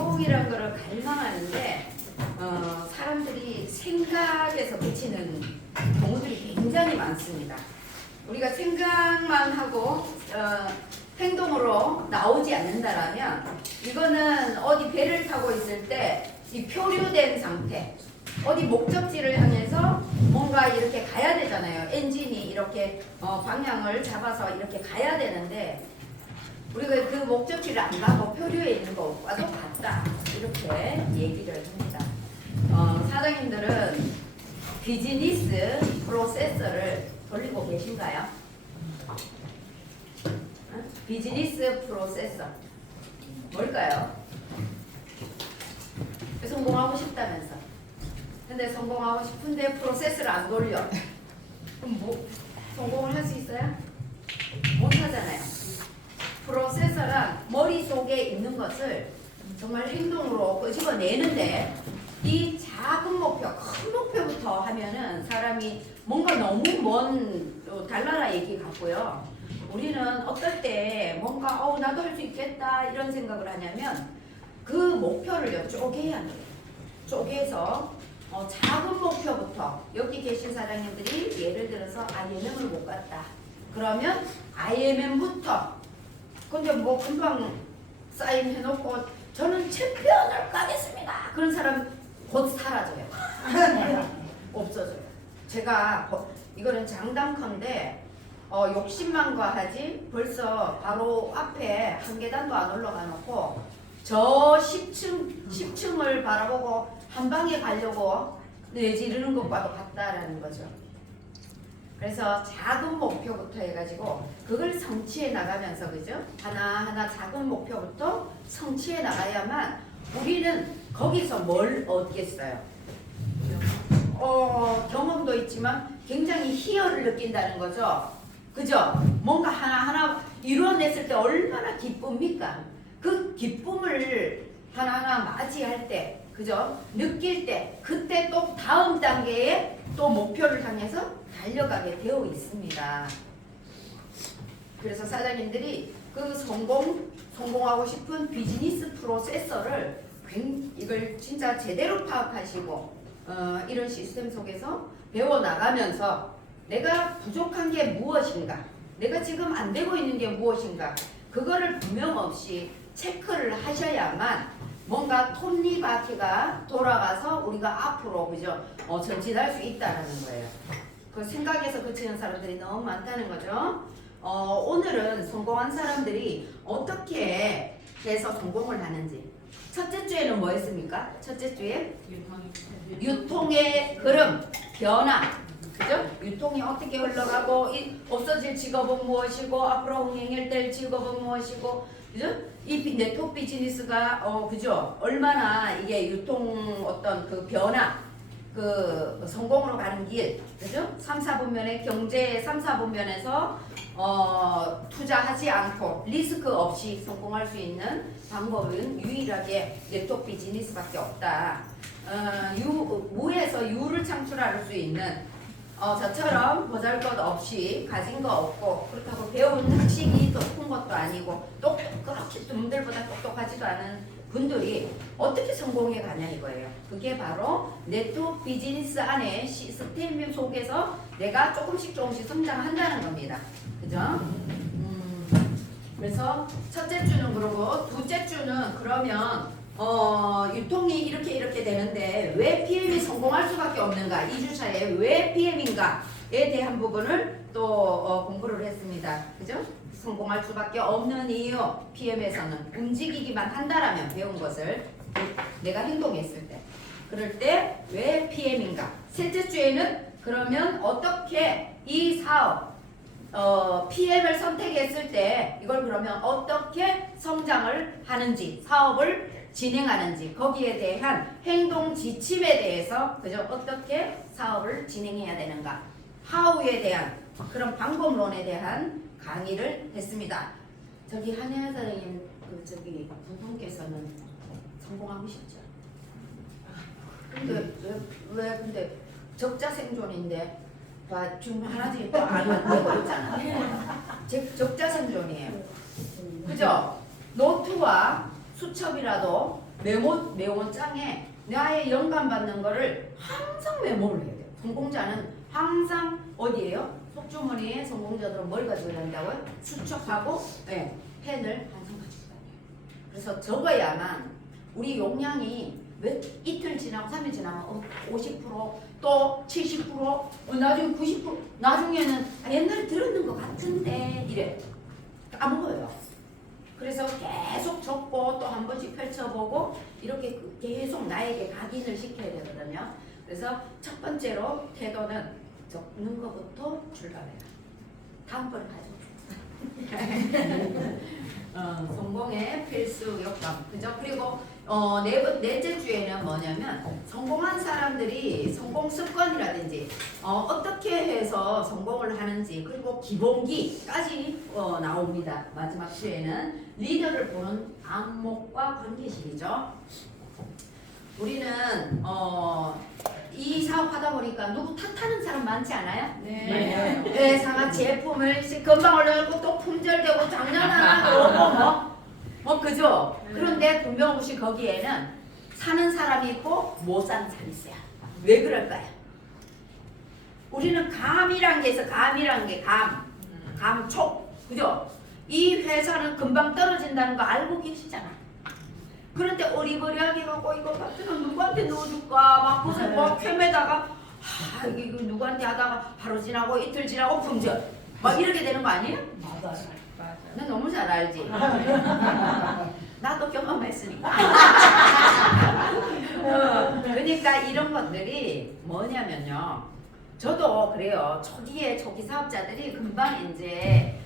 성공이라는 거를 갈망하는데 사람들이 생각에서 그치는 경우들이 굉장히 많습니다. 우리가 생각만 하고 행동으로 나오지 않는다라면 이거는 어디 배를 타고 있을 때 이 표류된 상태, 어디 목적지를 향해서 뭔가 이렇게 가야 되잖아요. 엔진이 이렇게 방향을 잡아서 이렇게 가야 되는데 우리가 그 목적지를 안 가고 표류에 있는 것과도 같다, 이렇게 얘기를 합니다. 사장님들은 비즈니스 프로세서를 돌리고 계신가요? 비즈니스 프로세서 뭘까요? 성공하고 싶다면서. 근데 성공하고 싶은데 프로세스를 안 돌려. 그럼 뭐 성공을 할 수 있어요? 못 하잖아요. 프로세서란 머릿속에 있는 것을 정말 행동으로 끄집어내는데 이 작은 목표, 큰 목표부터 하면은 사람이 뭔가 너무 먼 달나라 얘기 같고요. 우리는 어떨 때 뭔가 나도 할 수 있겠다 이런 생각을 하냐면 그 목표를 쪼개야 돼요. 쪼개서 작은 목표부터, 여기 계신 사장님들이 예를 들어서 IMM을 못 갔다 그러면 IMM부터, 근데 뭐 금방 사인해놓고 저는 챔피언을 가겠습니다 그런 사람 곧 사라져요. 없어져요. 제가 이거는 장담컨대 욕심만 과하지 벌써 바로 앞에 한 계단도 안 올라가 놓고 저 10층을 바라보고 한 방에 가려고 내지르는 것과도 같다라는 거죠. 그래서 작은 목표부터 해가지고 그걸 성취해 나가면서, 그죠? 하나하나 작은 목표부터 성취해 나가야만 우리는 거기서 뭘 얻겠어요? 경험도 있지만 굉장히 희열을 느낀다는 거죠. 그죠? 뭔가 하나하나 이루어냈을 때 얼마나 기쁩니까? 그 기쁨을 하나하나 맞이할 때, 그죠? 느낄 때, 그때 또 다음 단계에 또 목표를 향해서 달려가게 되어 있습니다. 그래서 사장님들이 그 성공하고 싶은 비즈니스 프로세서를 이걸 진짜 제대로 파악하시고 이런 시스템 속에서 배워나가면서 내가 부족한 게 무엇인가, 내가 지금 안 되고 있는 게 무엇인가, 그거를 분명 없이 체크를 하셔야만 뭔가 톱니바퀴가 돌아가서 우리가 앞으로, 그죠? 전진할 수 있다는 거예요. 그 생각에서 그치는 사람들이 너무 많다는 거죠. 오늘은 성공한 사람들이 어떻게 해서 성공을 하는지. 첫째 주에는 뭐 했습니까? 첫째 주에 유통의 흐름, 변화, 그죠? 유통이 어떻게 흘러가고 없어질 직업은 무엇이고 앞으로 흥행될 직업은 무엇이고, 그죠? 이 네트워크 비즈니스가 그죠? 얼마나 이게 유통 어떤 그 변화, 그 성공으로 가는 길, 그죠? 3, 4분면의 경제 3, 4분면에서 투자하지 않고 리스크 없이 성공할 수 있는 방법은 유일하게 네트워크 비즈니스밖에 없다. 무에서 유를 창출할 수 있는 저처럼 보잘것없이 가진 거 없고 그렇다고 배운 학식이 높은 것도 아니고 그렇게 남들보다 똑똑하지도 않은 분들이 어떻게 성공해 가냐 이거예요. 그게 바로 네트워크 비즈니스 안에 시스템 속에서 내가 조금씩 성장한다는 겁니다. 그죠? 그래서 첫째 주는 그러고 둘째 주는 그러면 유통이 이렇게 되는데 왜 PM이 성공할 수밖에 없는가, 2주차에 왜 PM인가에 대한 부분을 또 공부를 했습니다. 그죠? 성공할 수밖에 없는 이유, PM에서는 움직이기만 한다라면 배운 것을 내가 행동했을 때, 그럴 때 왜 PM인가. 셋째 주에는 그러면 어떻게 이 사업 PM을 선택했을 때 이걸 그러면 어떻게 성장을 하는지, 사업을 진행하는지, 거기에 대한 행동 지침에 대해서, 그죠? 어떻게 사업을 진행해야 되는가, 하우에 대한 그런 방법론에 대한 강의를 했습니다. 저기 한혜아 선생님, 저기 두 분께서는 성공하고 싶죠? 근데 적자 생존인데 지금 하나씩 또안 만들고 있잖아. 적자 생존이에요. 그죠? 노트와 수첩이라도 메모장에 나의 영감 받는 거를 항상 메모를 해야 돼요. 성공자는 항상 어디에요? 속주머니에 성공자들은 뭘 가지고 다닌다고요? 수첩하고 네, 펜을 항상 가지고 다녀요. 그래서 적어야만 우리 용량이 이틀 지나고 3일 지나면 50%또 70% 나중에 90% 나중에는 옛날에 들었는 것 같은데 이래 까먹어요. 그래서 계속 적고 또 한 번씩 펼쳐보고 이렇게 계속 나에게 각인을 시켜야 되거든요. 그래서 첫 번째로 태도는 적는 것부터 출발해요. 다음번에 가져. 성공의 필수 요건. 그죠? 그리고 넷째 주에는 뭐냐면 성공한 사람들이 성공 습관이라든지 어떻게 해서 성공을 하는지 그리고 기본기까지 나옵니다. 마지막 주에는 리더를 보는 안목과 관계식이죠. 우리는 이 사업 하다 보니까 누구 탓하는 사람 많지 않아요? 네. 회사가 제품을 금방 올려놓고 또 품절되고 장난하나 그러고 뭐 그죠? 그런데 분명히 거기에는 사는 사람이 있고 못 사는 사람이 있어요. 왜 그럴까요? 우리는 감이란 게 있어. 감이란 게 감촉 그죠? 이 회사는 금방 떨어진다는 거 알고 계시잖아. 그런데 어리버리하게 갖고 이거 같은 누구한테 넣어줄까 막 무슨 뭐 캠에다가 이거 누구한테 하다가 하루 지나고 이틀 지나고 품절 막 이렇게 되는 거 아니에요? 맞아요. 너 너무 잘 알지? 나도 경험했으니까. 그러니까 이런 것들이 뭐냐면요. 저도 그래요. 초기 사업자들이 금방 이제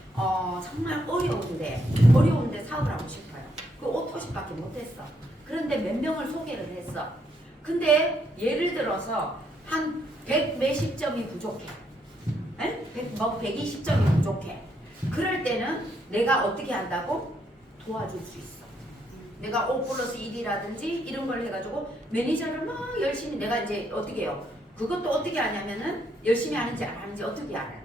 정말 어려운데 사업을 하고 싶어요. 그 5토시밖에 못했어. 그런데 몇 명을 소개를 했어. 근데 예를 들어서 한 100 몇십 점이 부족해. 120점이 부족해. 그럴 때는 내가 어떻게 한다고? 도와줄 수 있어. 내가 5+1이라든지 이런 걸 해가지고 매니저를 막 열심히 내가 이제 어떻게 해요? 그것도 어떻게 하냐면은 열심히 하는지 안 하는지 어떻게 알아요?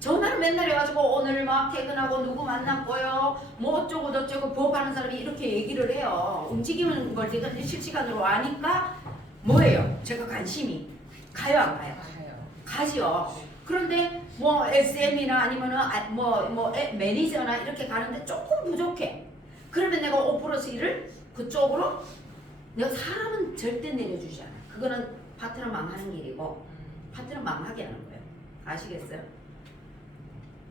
전화를 맨날 해가지고 오늘 막 퇴근하고 누구 만났고요 뭐 어쩌고 저쩌고 부업하는 사람이 이렇게 얘기를 해요. 움직이는 걸 제가 실시간으로 아니까 뭐예요? 제가 관심이 가요 안 가요? 가지요. 그런데 뭐 SM이나 아니면은 매니저나 이렇게 가는데 조금 부족해. 그러면 내가 5+1을 그쪽으로 내가 사람은 절대 내려주지 않아. 그거는 파트너 망하는 길이고 파트너 망하게 하는 거예요. 아시겠어요?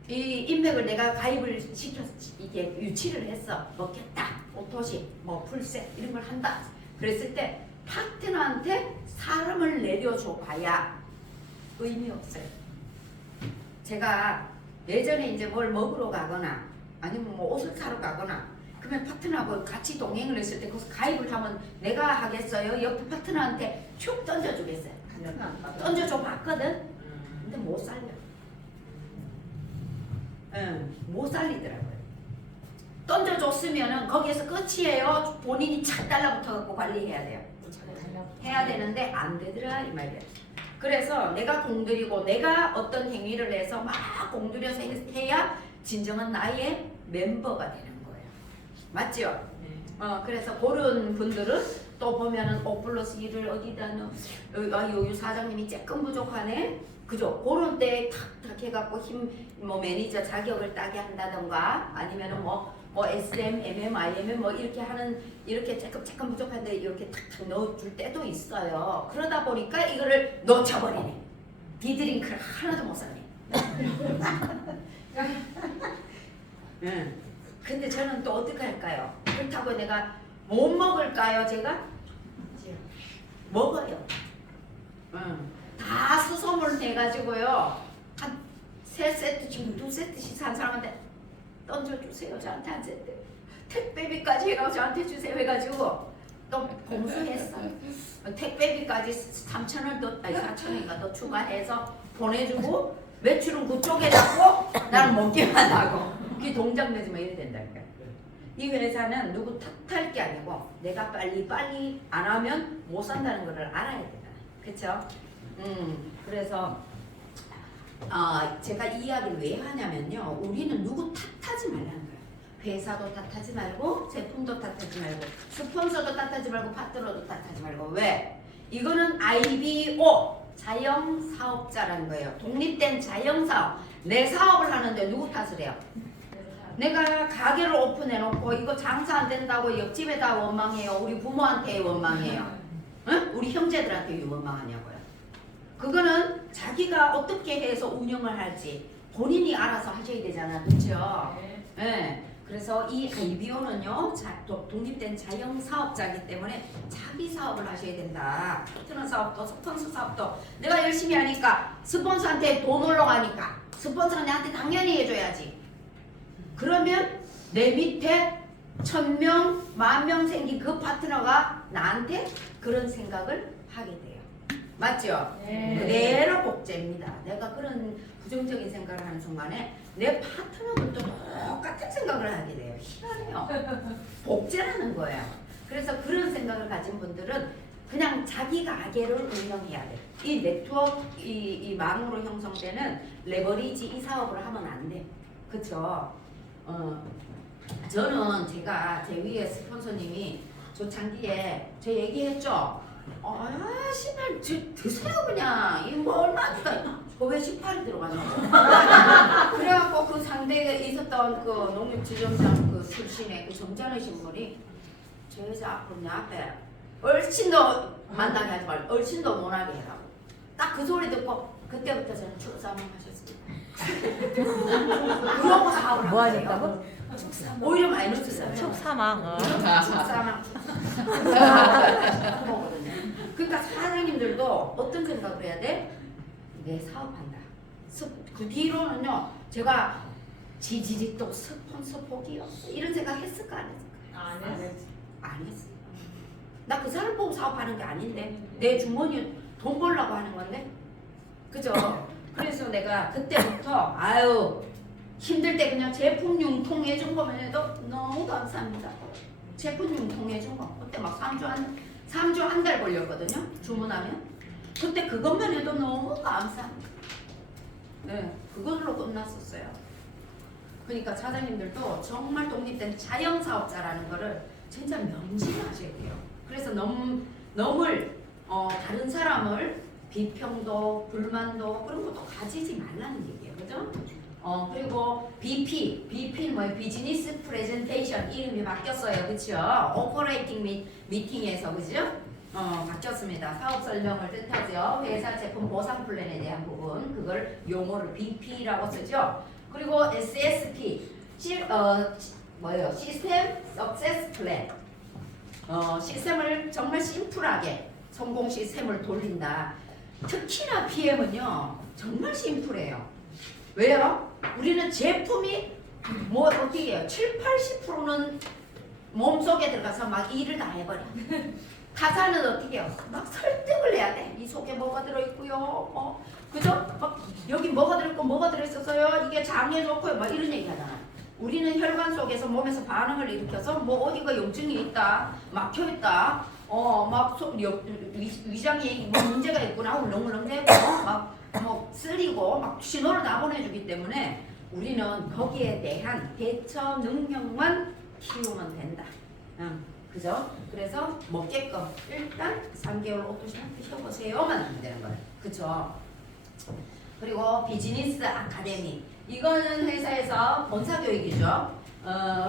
이 인맥을 내가 가입을 시켜서 이게 유치를 했어. 먹겠다. 오토시, 뭐 풀셋 이런 걸 한다. 그랬을 때 파트너한테 사람을 내려줘 봐야 의미 없어요. 제가 예전에 이제 뭘 먹으러 가거나 아니면 뭐 옷을 사러 가거나 그러면 파트너하고 같이 동행을 했을 때 거기서 가입을 하면 내가 하겠어요? 옆에 파트너한테 슉 던져주겠어요. 던져줘 봤거든? 근데 못 살려. 못 살리더라고요. 던져줬으면은 거기에서 끝이에요. 본인이 착 달라붙어갖고 관리해야 돼요. 해야 되는데 안 되더라 이 말이야. 그래서 내가 공들이고 내가 어떤 행위를 해서 막 공들여서 해야 진정한 나의 멤버가 되는 거예요. 맞죠? 그래서 그런 분들은 또 보면은 5+1을 어디다 넣어 요 사장님이 조금 부족하네. 그죠? 그런 때 탁탁 해갖고 뭐 매니저 자격을 따게 한다던가 아니면은 뭐 SM, MM, IMM 뭐 이렇게 하는 이렇게 조금 부족한데 이렇게 탁탁 넣어줄 때도 있어요. 그러다 보니까 이거를 놓쳐버리네. 디드링크를 하나도 못 사네. 근데 저는 또 어떻게 할까요? 그렇다고 내가 못 먹을까요? 제가? 먹어요. 다 수소문 해가지고요. 한 3세트 지금 2세트씩 산 사람한테 던져주세요. 저한테 한 세트. 택배비까지 해가지고 저한테 주세요 해가지고 또 공수했어. 택배비까지 3,000원 더, 아니 4,000원인가 더 추가해서 보내주고 매출은 그쪽에 잡고 나는 먹기만 하고 그게 동작 내지만 이래 된다니까. 이 회사는 누구 탓할 게 아니고 내가 빨리 안 하면 못 산다는 것을 알아야 된다. 그쵸? 그래서 제가 이 이야기를 왜 하냐면요. 우리는 누구 탓하지 말라는 거예요. 회사도 탓하지 말고 제품도 탓하지 말고 스폰서도 탓하지 말고 파트너도 탓하지 말고 왜? 이거는 IBO 자영사업자라는 거예요. 독립된 자영사업. 내 사업을 하는데 누구 탓을 해요? 내가 가게를 오픈해놓고 이거 장사 안 된다고 옆집에다 원망해요. 우리 부모한테 원망해요. 응? 우리 형제들한테 원망하냐고요. 그거는 자기가 어떻게 해서 운영을 할지 본인이 알아서 하셔야 되잖아. 그렇죠? 네. 그래서 이 IBO는요 독립된 자영사업자이기 때문에 자기 사업을 하셔야 된다. 파트너 사업도 스폰서 사업도 내가 열심히 하니까 스폰서한테 돈 올라가니까 스폰서는 나한테 당연히 해줘야지. 그러면 내 밑에 1000명, 10,000명 생긴 그 파트너가 나한테 그런 생각을 하게 돼요. 맞죠? 네. 그대로 복제입니다. 내가 그런 부정적인 생각을 하는 순간에 내 파트너들도 똑같은 생각을 하게 돼요. 희한해요. 복제라는 거예요. 그래서 그런 생각을 가진 분들은 그냥 자기 가게를 운영해야 돼. 이 네트워크, 이 망으로 형성되는 레버리지 이 사업을 하면 안 돼. 그쵸? 저는 제가 제 위에 스폰서님이 조창기에 저 얘기했죠. 씨발 드세요 그냥 이거 얼마 주다 왜 18이 들어갔냐고. 그래갖고 그 상대에 있었던 그 농림지점장 그 출신의 그 점잖으신 분이 저 여자 앞으로 내 앞에 얼씬 더 만나게 하지 말고 얼씬 더 못하게 해라고. 딱 그 소리 듣고 그때부터 저는 축사만 하셨습니다. 그러고 사업을 뭐 한 하셨다고? 거예요. 오히려 마이너스잖아요. 축사망. 축사망. 그러니까 사장님들도 어떤 생각을 해야 돼? 내 사업한다. 그 뒤로는요, 제가 지지리 또 스폰서 포기요. 이런 생각 했을까 안 했을까? 안 했어. 나 그 사람 보고 사업하는 게 아닌데 내 주머니 돈 벌려고 하는 건데, 그죠? 그래서 내가 그때부터 힘들 때 그냥 제품 융통해 준 거만 해도 너무 감사합니다. 제품 융통해 준 거. 그때 막 3주 한 달 걸렸거든요. 주문하면. 그때 그것만 해도 너무 감사합니다. 네, 그걸로 끝났었어요. 그러니까 사장님들도 정말 독립된 자영사업자라는 거를 진짜 명심하셔야 돼요. 그래서 다른 사람을 비평도 불만도 그런 것도 가지지 말라는 얘기예요. 그죠? 그리고 BP는 뭐예요? 비즈니스 프레젠테이션 이름이 바뀌었어요. 그쵸? 오퍼레이팅 미팅에서 그죠? 바뀌었습니다. 사업 설명을 뜻하죠. 회사 제품 보상 플랜에 대한 부분 그걸 용어를 BP라고 쓰죠. 그리고 SSP 시스템 석세스 플랜. 시스템을 정말 심플하게 성공 시스템을 돌린다. 특히나 PM은요 정말 심플해요. 왜요? 우리는 제품이 어떻게 해요? 70~80%는 몸속에 들어가서 막 일을 다 해버려. 타사는 어떻게 해요? 막 설득을 해야 돼. 이 속에 뭐가 들어있고요. 그죠? 막 여기 뭐가 들어있고 뭐가 들어있어서요. 이게 장에 좋고요. 막 이런 얘기 하잖아. 우리는 혈관 속에서 몸에서 반응을 일으켜서 뭐 어디가 염증이 있다, 막혀있다, 위장에 뭐 문제가 있구나, 울렁울렁대고, 막 쓰리고, 막 신호를 다 보내주기 때문에 우리는 거기에 대한 대처 능력만 키우면 된다. 그죠? 그래서 먹게끔 일단 3개월 오토시랑 드셔보세요만 하면 되는 거예요. 그쵸? 그리고 비즈니스 아카데미. 이거는 회사에서 본사교육이죠.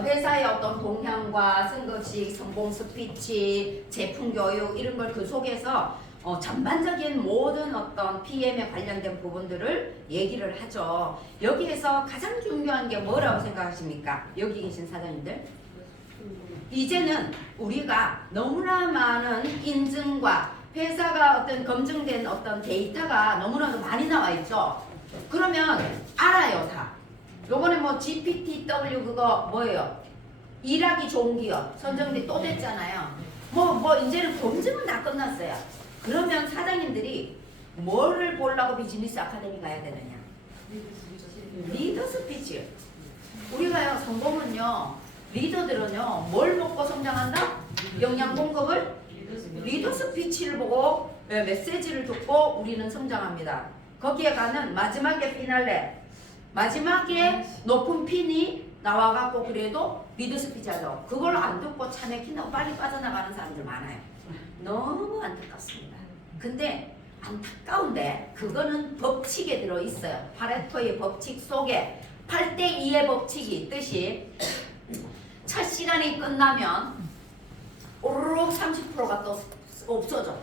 회사의 어떤 동향과 승급식, 성공 스피치, 제품 교육 이런 걸 그 속에서 전반적인 모든 어떤 PM에 관련된 부분들을 얘기를 하죠. 여기에서 가장 중요한 게 뭐라고 생각하십니까? 여기 계신 사장님들? 이제는 우리가 너무나 많은 인증과 회사가 어떤 검증된 어떤 데이터가 너무나도 많이 나와 있죠. 그러면 알아요 다. 요번에 뭐 GPTW 그거 뭐예요? 일하기 좋은 기업 선정비 또 됐잖아요. 뭐 이제는 검증은 다 끝났어요. 그러면 사장님들이 뭐를 보려고 비즈니스 아카데미 가야 되느냐? 리더 스피치. 우리가요 성공은요 리더들은요 뭘 먹고 성장한다? 영양 공급을 리더 스피치를 보고 메시지를 듣고 우리는 성장합니다. 거기에 가는 마지막에 피날레 마지막에 높은 핀이 나와갖고 그래도 미드 스피치하죠. 그걸 안 듣고 차 막힌다고 빨리 빠져나가는 사람들 많아요. 너무 안타깝습니다. 근데 안타까운데 그거는 법칙에 들어있어요. 파레토의 법칙 속에 8대2의 법칙이 있듯이 첫 시간이 끝나면 오르륵 30%가 또 없어져.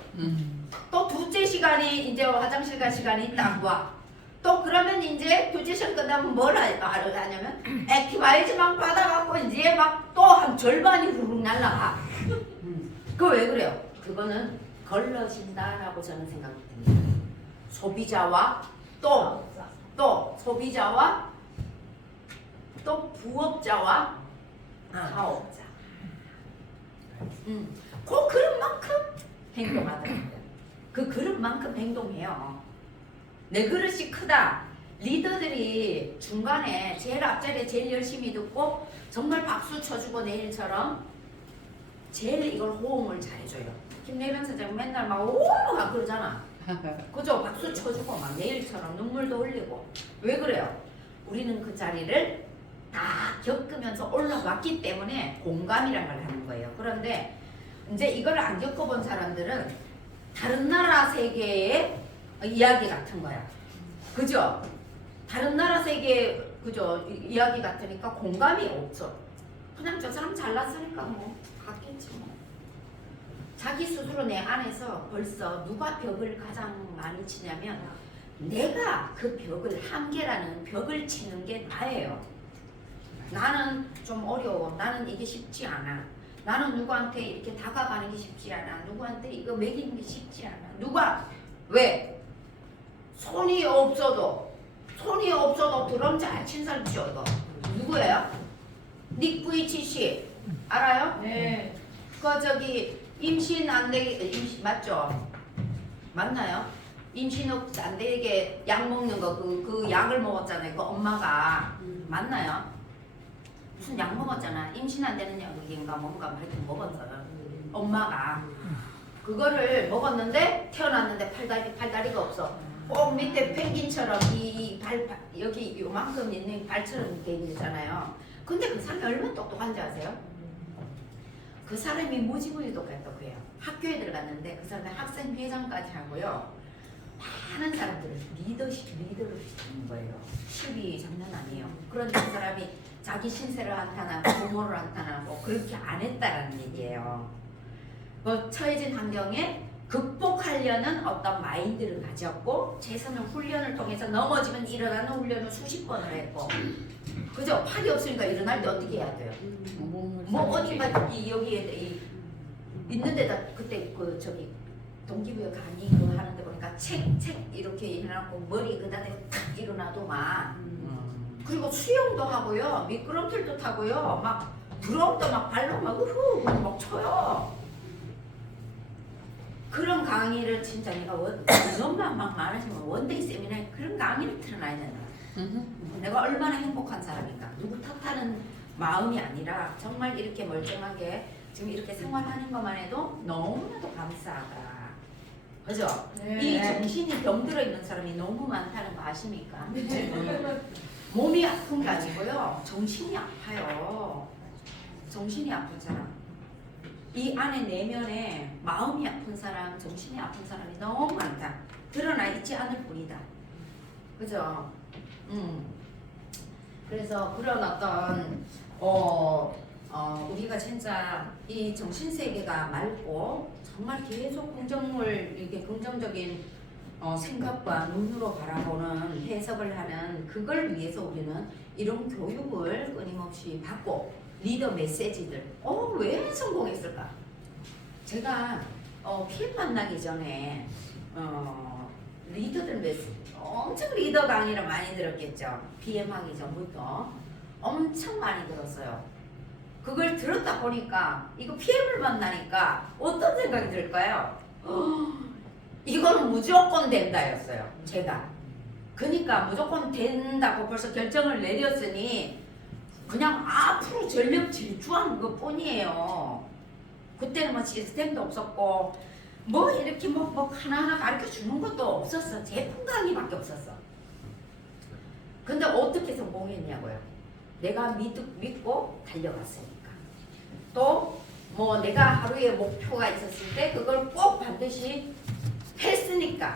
또 둘째 시간이 이제 화장실 갈 시간이 딱 와. 또 그러면 이제 둘째 시간 끝나면 뭘 하냐면 액티바이즈만 받아갖고 이제 막 또 한 절반이 후룩 날라가. 그거 왜 그래요? 그거는 걸러진다라고 저는 생각합니다. 소비자와 또 소비자와 또 부업자와 사업자. 그 그릇만큼 행동하더라고요. 그 그릇만큼 행동해요. 내 그릇이 크다. 리더들이 중간에 제일 앞자리에 제일 열심히 듣고 정말 박수 쳐주고 내일처럼 제일 이걸 호응을 잘해줘요. 김래변 사장 맨날 막 오가 그러잖아. 그죠? 박수 쳐주고 막 내일처럼 눈물도 흘리고. 왜 그래요? 우리는 그 자리를 다 겪으면서 올라왔기 때문에 공감이란 걸 하는 거예요. 그런데 이제 이걸 안 겪어본 사람들은 다른 나라 세계의 이야기 같은 거야. 그죠? 다른 나라 세계 그죠? 이야기 같으니까 공감이 없어. 그냥 저 사람 잘났으니까 뭐 갔겠지 뭐. 자기 스스로 내 안에서 벌써 누가 벽을 가장 많이 치냐면 내가 그 벽을 한계라는 벽을 치는 게 나예요. 나는 좀 어려워. 나는 이게 쉽지 않아. 나는 누구한테 이렇게 다가가는 게 쉽지 않아. 누구한테 이거 먹이는 게 쉽지 않아. 누가 왜? 손이 없어도 드럼 잘 친 사람 있죠 이거. 누구예요? 닉 부이치씨 알아요? 네. 그 저기 임신 안 되게 임신 맞죠? 맞나요? 임신 안 되게 약 먹는 거 그 약을 먹었잖아요. 그 엄마가 맞나요? 무슨 약 먹었잖아. 임신 안 되는 약인가 뭔가 하여튼 먹었어요. 엄마가 그거를 먹었는데 태어났는데 팔다리가 없어. 꼭 밑에 펭귄처럼 여기 요만큼 있는 발처럼 돼 있잖아요. 근데 그 사람이 얼마나 똑똑한지 아세요? 그 사람이 무지무지 똑똑해요. 학교에 들어갔는데 그 사람이 학생회장까지 하고요. 많은 사람들을 리더를 시키는 거예요. 힘이 장난 아니에요. 그런데 그 사람이 자기 신세를 한탄하고 부모를 한탄하고 그렇게 안 했다라는 얘기예요. 그 처해진 환경에 극복하려는 어떤 마인드를 가졌고 최선을 훈련을 통해서 넘어지면 일어나는 훈련을 수십 번을 했고 그죠? 팔이 없으니까 일어날 때 어떻게 해야 돼요? 뭐 어디가 여기에 있는 데다 그때 그 저기 동기부여 강의 그거 하는데 보니까 책 이렇게 해놓고 머리 그다음에 탁 일어나도만 그리고 수영도 하고요 미끄럼틀도 타고요 막 드럼도 막 발로 막 우후 막 쳐요. 그런 강의를 진짜 내가 너만 막 많으시면 원데이 세미나에 그런 강의를 틀어놔야 된다. 내가 얼마나 행복한 사람인가. 누구 탓하는 마음이 아니라 정말 이렇게 멀쩡하게 지금 이렇게 생활하는 것만 해도 너무나도 감사하다. 그죠? 네. 이 정신이 병들어 있는 사람이 너무 많다는 거 아십니까? 몸이 아픈 게 아니고요. 정신이 아파요. 정신이 아픈 사람. 이 안에 내면에 마음이 아픈 사람, 정신이 아픈 사람이 너무 많다. 드러나 있지 않을 뿐이다. 그죠? 그래서 그런 어떤 우리가 진짜 이 정신 세계가 맑고 정말 계속 이렇게 긍정적인 생각과 눈으로 바라보는 해석을 하는 그걸 위해서 우리는 이런 교육을 끊임없이 받고 리더 메시지들 왜 성공했을까? 제가 PM 만나기 전에 리더들 메시지 엄청 리더 강의를 많이 들었겠죠. PM 하기 전부터 엄청 많이 들었어요. 그걸 들었다 보니까 이거 PM을 만나니까 어떤 생각이 들까요? 이거는 무조건 된다였어요. 제가. 그러니까 무조건 된다고 벌써 결정을 내렸으니 그냥 앞으로 전력 질주하는 것 뿐이에요. 그때는 뭐 시스템도 없었고 뭐 이렇게 뭐 하나하나 가르쳐 주는 것도 없었어. 제품 강의밖에 없었어. 근데 어떻게 성공했냐고요. 내가 믿고 달려갔으니까. 또 뭐 내가 하루에 목표가 있었을 때 그걸 꼭 반드시 했으니까.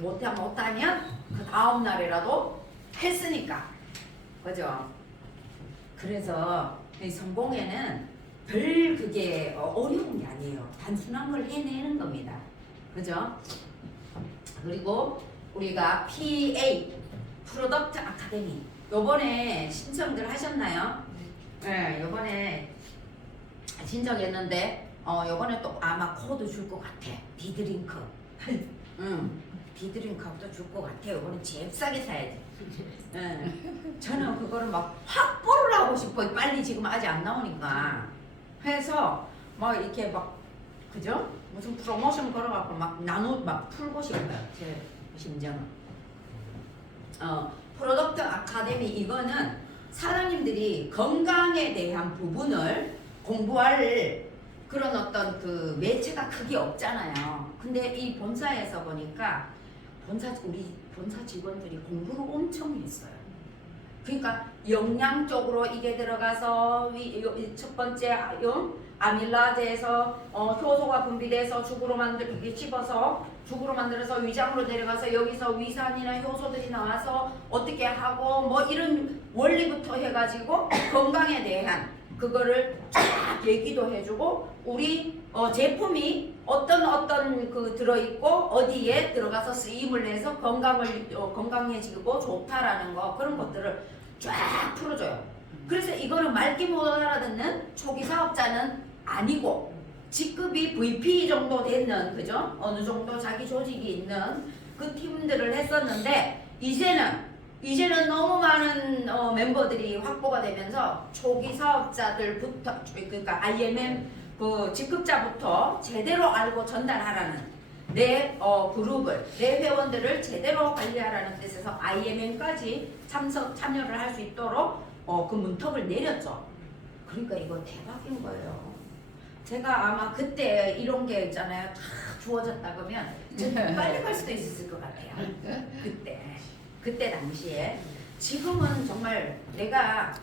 못하면 그 다음 날이라도 했으니까. 그죠? 그래서 이 성공에는 별 그게 어려운 게 아니에요. 단순한 걸 해내는 겁니다. 그죠? 그리고 우리가 PA 프로덕트 아카데미 요번에 신청들 하셨나요? 네, 요번에 신청했는데 요번에 또 아마 코드 줄 것 같아. 디드링크. 응. 디드링크도 줄 것 같아. 요번에 잽싸게 사야지. 저는 그거를 막 확보를 하고 싶어요. 빨리 지금 아직 안 나오니까. 해서 막 이렇게 막 그죠? 무슨 프로모션 걸어갖고 막 풀고 싶어요. 제 심정은. 프로덕트 아카데미 이거는 사장님들이 건강에 대한 부분을 공부할 그런 어떤 그 매체가 크게 없잖아요. 근데 이 본사에서 보니까 우리 본사 직원들이 공부를 엄청 했어요. 그러니까 영양 쪽으로 이게 들어가서 첫 번째 아밀라제에서 효소가 분비돼서 이게 씹어서 죽으로 만들어서 위장으로 내려가서 여기서 위산이나 효소들이 나와서 어떻게 하고 뭐 이런 원리부터 해가지고 건강에 대한 그거를 쫙 얘기도 해주고 우리 제품이 어떤 그 들어있고 어디에 들어가서 쓰임을 해서 건강해지고 좋다라는 거 그런 것들을 쫙 풀어줘요. 그래서 이거는 말기 못 알아듣는 초기 사업자는 아니고 직급이 VP 정도 되는 그죠? 어느 정도 자기 조직이 있는 그 팀들을 했었는데 이제는 너무 많은 멤버들이 확보가 되면서 초기 사업자들부터 그러니까 IMM 그 직급자부터 제대로 알고 전달하라는 내 그룹을 내 회원들을 제대로 관리하라는 뜻에서 IMM까지 참여를 할 수 있도록 그 문턱을 내렸죠. 그러니까 이거 대박인 거예요. 제가 아마 그때 이런 게 있잖아요. 다 주어졌다 그러면 좀 빨리 갈 수도 있었을 것 같아요. 그때 당시에. 지금은 정말 내가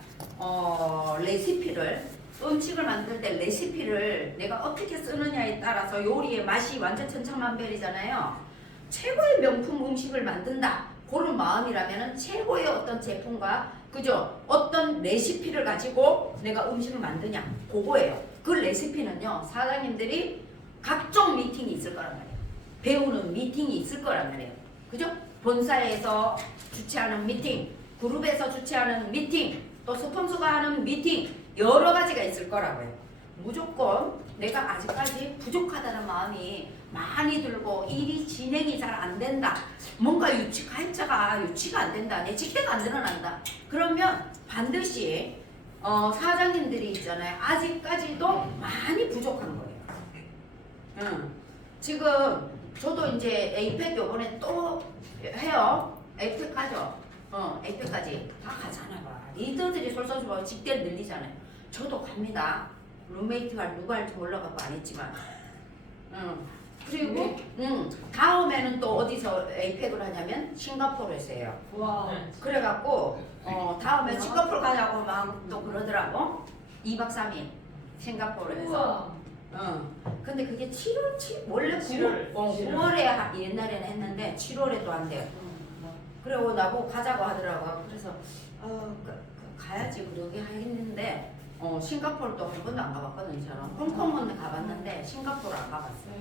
레시피를 음식을 만들 때 레시피를 내가 어떻게 쓰느냐에 따라서 요리의 맛이 완전 천차만별이잖아요. 최고의 명품 음식을 만든다 그런 마음이라면 최고의 어떤 제품과 그죠? 어떤 레시피를 가지고 내가 음식을 만드냐 그거예요. 그 레시피는요 사장님들이 각종 미팅이 있을 거란 말이에요. 배우는 미팅이 있을 거란 말이에요. 그죠? 본사에서 주최하는 미팅, 그룹에서 주최하는 미팅, 또 스폰서가 하는 미팅 여러 가지가 있을 거라고요. 무조건 내가 아직까지 부족하다는 마음이 많이 들고 일이 진행이 잘 안 된다. 뭔가 갈자가 유치가 안 된다. 내 직대가 안 드러난다. 그러면 반드시 사장님들이 있잖아요. 아직까지도 많이 부족한 거예요. 지금 저도 이제 에이펙 요번에 또 해요. 에이펙 가죠. 에이펙까지 다 가잖아요. 리더들이 솔솔 직대를 늘리잖아요. 저도 갑니다. 룸메이트가 누가 할지 몰라갖고 안 했지만. 그리고 다음에는 또 어디서 에이펙을 하냐면 싱가포르에서 해요. 와. 그래갖고 다음에 싱가포르 가자고 막 또 그러더라고. 2박 3일 싱가포르에서. 근데 그게 7월 원래 9월에 옛날에는 했는데 7월에도 안 돼요. 그러고 나고 가자고 하더라고요. 그래서 가야지 그러게 하겠는데 싱가포르도 한 번도 안 가봤거든요. 저는 홍콩은 가봤는데 싱가포르 안 가봤어요.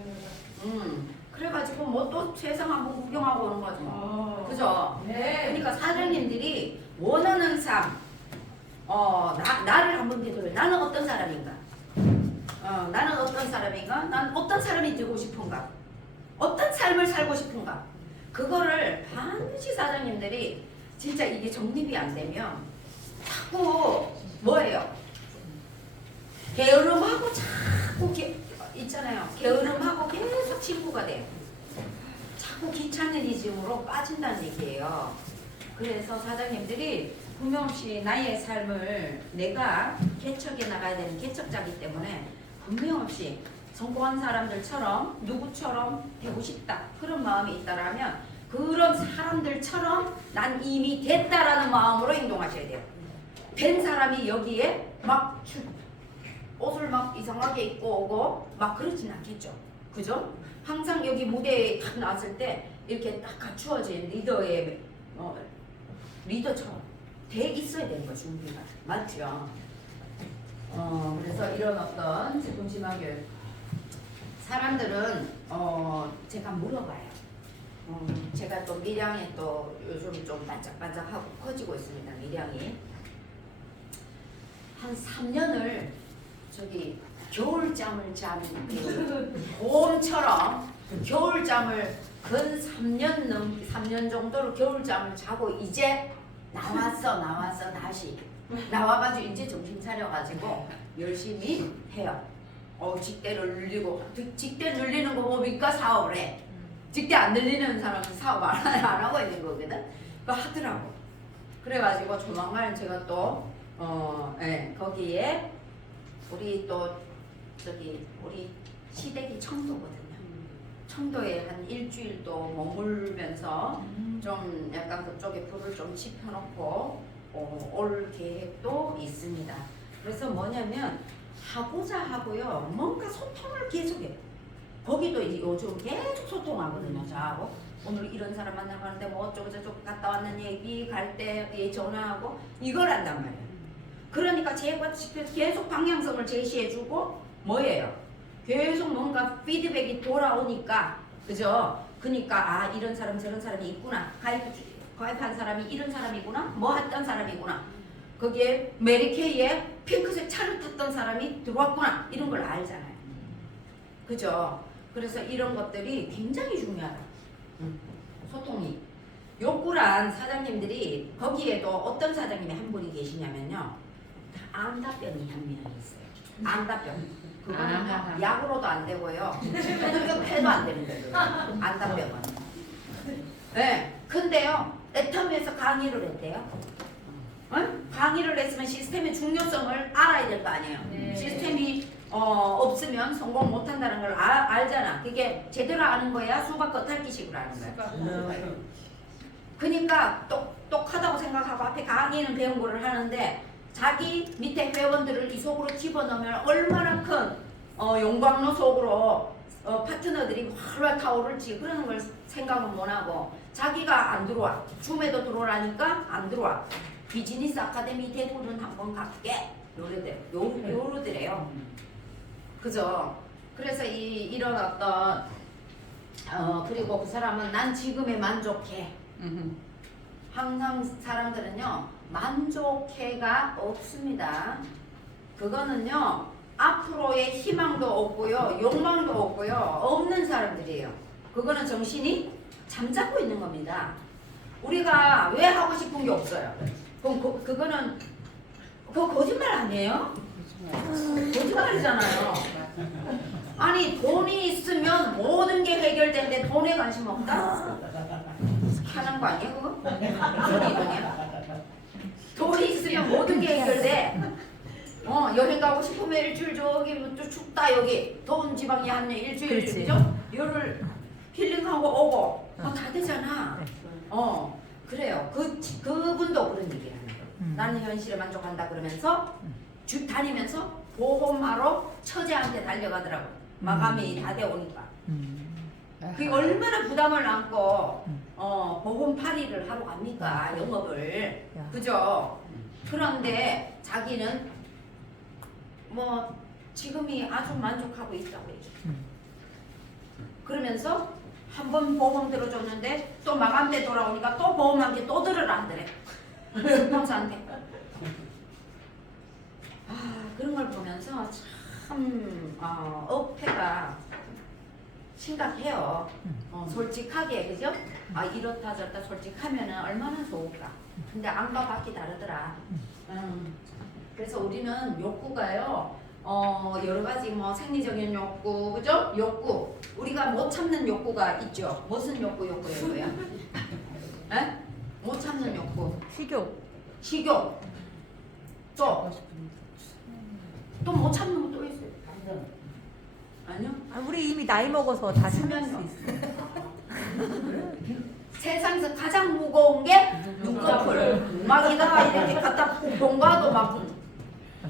그래가지고 뭐 또 세상 한번 구경하고 오는 거죠. 그죠? 네. 그러니까 사장님들이 원하는 삶, 나를 한번 되돌려. 나는 어떤 사람인가? 나는 어떤 사람인가? 난 어떤 사람이 되고 싶은가? 어떤 삶을 살고 싶은가? 그거를 반드시 사장님들이 진짜 이게 정립이 안 되면 자꾸 뭐예요? 게으름하고 자꾸 있잖아요. 게으름하고 계속 친구가 돼요. 자꾸 귀찮은 이즘으로 빠진다는 얘기예요. 그래서 사장님들이 분명없이 나의 삶을 내가 개척해 나가야 되는 개척자이기 때문에 분명없이 성공한 사람들처럼 누구처럼 되고 싶다 그런 마음이 있다라면 그런 사람들처럼 난 이미 됐다라는 마음으로 행동하셔야 돼요. 된 사람이 여기에 막 옷을 막 이상하게 입고 오고 막 그러진 않겠죠. 그죠? 항상 여기 무대에 딱 나왔을 때 이렇게 딱 갖추어진 리더의 리더처럼 돼 있어야 되는 거 준비가. 맞죠? 그래서 이런 어떤 제품심화 교육 사람들은 제가 물어봐요. 제가 또 밀양에 또 요즘 좀 반짝반짝하고 커지고 있습니다. 밀양이 한 3년을 저기 겨울잠을 잔 곰처럼 겨울잠을 근 3년 정도로 겨울잠을 자고 이제 나왔어 다시 나와가지고 이제 정신 차려가지고 열심히 해요. 직대를 늘리고 직대 늘리는 거 뭡니까? 사업을 해. 직대 안 늘리는 사람은 사업 안 하고 있는 거거든. 그거 하더라고. 그래가지고 조만간 제가 또 거기에 우리 또 저기 우리 시댁이 청도거든요. 청도에 한 일주일 또 머물면서 좀 약간 그쪽에 불을 좀 지펴놓고 올 계획도 있습니다. 그래서 뭐냐면 하고자 하고요. 뭔가 소통을 계속해요. 거기도 요즘 계속 소통하거든요. 저하고 오늘 이런 사람 만나러 가는데 뭐 어쩌고 저쩌고 갔다 왔는 얘기 갈 때 전화하고 이걸 한단 말이에요. 그러니까 제가 계속 방향성을 제시해주고 뭐예요? 계속 뭔가 피드백이 돌아오니까 그죠? 그러니까 이런 사람 저런 사람이 있구나. 가입한 사람이 이런 사람이구나. 뭐 했던 사람이구나. 거기에 메리케이에 핑크색 차를 탔던 사람이 들어왔구나. 이런 걸 알잖아요. 그죠? 그래서 이런 것들이 굉장히 중요하다. 소통이. 욕구란 사장님들이 거기에도 어떤 사장님이 한 분이 계시냐면요. 암답변이 한 명이 있어요. 암답변. 그거는 약으로도 안 되고요. 패도 안 되는 거예요. 암답변은. 네. 근데요. 애터미에서 강의를 했대요. 강의를 했으면 시스템의 중요성을 알아야 될 거 아니에요. 네. 시스템이 없으면 성공 못한다는 걸 알잖아. 그게 제대로 아는 거야? 수박 겉핥기식으로 아는 거야? 그러니까 똑똑하다고 생각하고 앞에 강의는 배운 거를 하는데 자기 밑에 회원들을 이 속으로 집어넣으면 얼마나 큰 용광로 속으로 파트너들이 활활 타오를지 그러는 걸 생각은 못하고 자기가 안 들어와. 줌에도 들어오라니까 안 들어와. 비즈니스 아카데미 대부분 한번 갈게. 요러더래요. 그죠? 그래서 이런 어떤 그리고 그 사람은 난 지금에 만족해. 항상 사람들은요 만족해가 없습니다. 그거는요 앞으로의 희망도 없고요 욕망도 없고요 없는 사람들이에요. 그거는 정신이 잠자고 있는 겁니다. 우리가 왜 하고 싶은 게 없어요? 그럼 그거는 그거 거짓말 아니에요? 거짓말이잖아요. 아니 돈이 있으면 모든 게 해결되는데 돈에 관심 없다? 하는 거 아니에요 그거? 무슨 이동이야? 돈이 있으면 모든 게 해결돼. 여행 가고 싶으면 일주일 저기 또 춥다 여기 더운 지방이 한 일주일 그죠? 열을 힐링하고 오고 다 되잖아. 그래요. 그분도 그런 얘기를 하는 거예요. 나는 현실에 만족한다 그러면서 쭉 다니면서 보험하러 처제한테 달려가더라고. 마감이 다 돼 오니까. 그게 얼마나 부담을 안고 보험 파리를 하러 갑니까 영업을. 그죠? 그런데 자기는 뭐 지금이 아주 만족하고 있다고 얘기해. 그러면서 한 번 보험 들어줬는데 또 마감 때 돌아오니까 또 보험한 게 또 들으라 하더래. 스폰서한테. 그런 걸 보면서 참 업태가 심각해요. 솔직하게 그죠? 이렇다 저렇다 솔직하면은 얼마나 좋을까. 근데 안과 밖이 다르더라. 그래서 우리는 욕구가요. 여러 가지 뭐 생리적인 욕구, 그죠? 욕구. 우리가 못 참는 욕구가 있죠. 무슨 욕구예요? 에? 못 참는 욕구. 식욕. 또 못 참는 것도 있어요. 아니요? 우리 이미 나이 먹어서 다 참을 수 있어. 세상에서 가장 무거운 게 눈꺼풀. 막 이다가 이렇게 갖다 본가도 막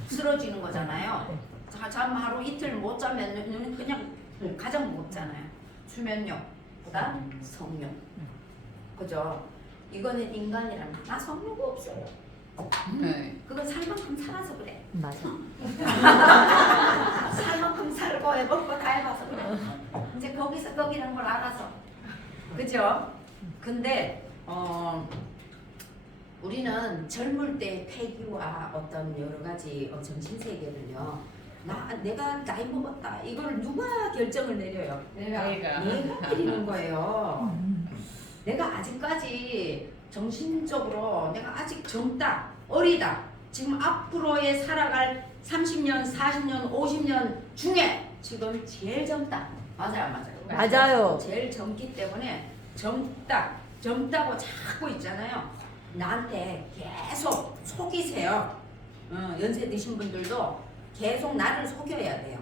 쓰러지는 거잖아요. 잠 하루 이틀 못 자면 눈은 그냥 가장 무겁잖아요. 수면력보다 성욕. 그죠? 이거는 인간이라면 나 성욕 없어요. 그건 살 만큼 살아서 그래. 맞아. 살 만큼 살고 해볼 거 다 해봐서 그래. 이제 거기서 거기란 걸 알아서. 그죠? 근데 우리는 젊을 때 패기와 어떤 여러 가지 정신 세계를요. 내가 나이 먹었다. 이걸 누가 결정을 내려요? 내가 내리는 거예요. 내가 아직까지 정신적으로 내가 아직 젊다, 어리다. 지금 앞으로의 살아갈 30년, 40년, 50년 중에 지금 제일 젊다. 맞아요, 맞아요. 맞아요. 제일 젊기 때문에 젊다고 자꾸 있잖아요. 나한테 계속 속이세요. 연세 드신 분들도 계속 나를 속여야 돼요.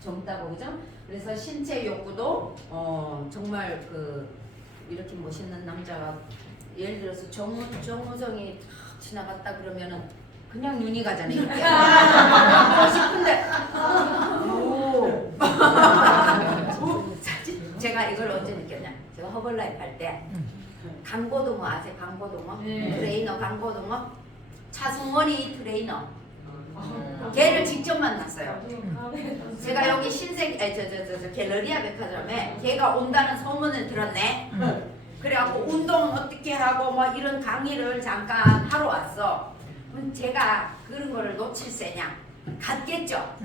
젊다고, 그죠? 그래서 신체 욕구도 정말 이렇게 멋있는 남자가 예를 들어서 정우정이 탁 지나갔다 그러면은 그냥 눈이 가잖아요. 이렇게 하고 싶은데 제가 이걸 언제 느꼈냐? 제가 허벌라이프 할 때 강고등어 아세요? 강고등어? 트레이너 강고등어? 차승원이 트레이너. 걔를 직접 만났어요. 제가 여기 신세계 갤러리아 백화점에 걔가 온다는 소문을 들었네. 그래갖고 운동 어떻게 하고 뭐 이런 강의를 잠깐 하러 왔어. 그럼 제가 그런 거를 놓칠세냐? 갔겠죠.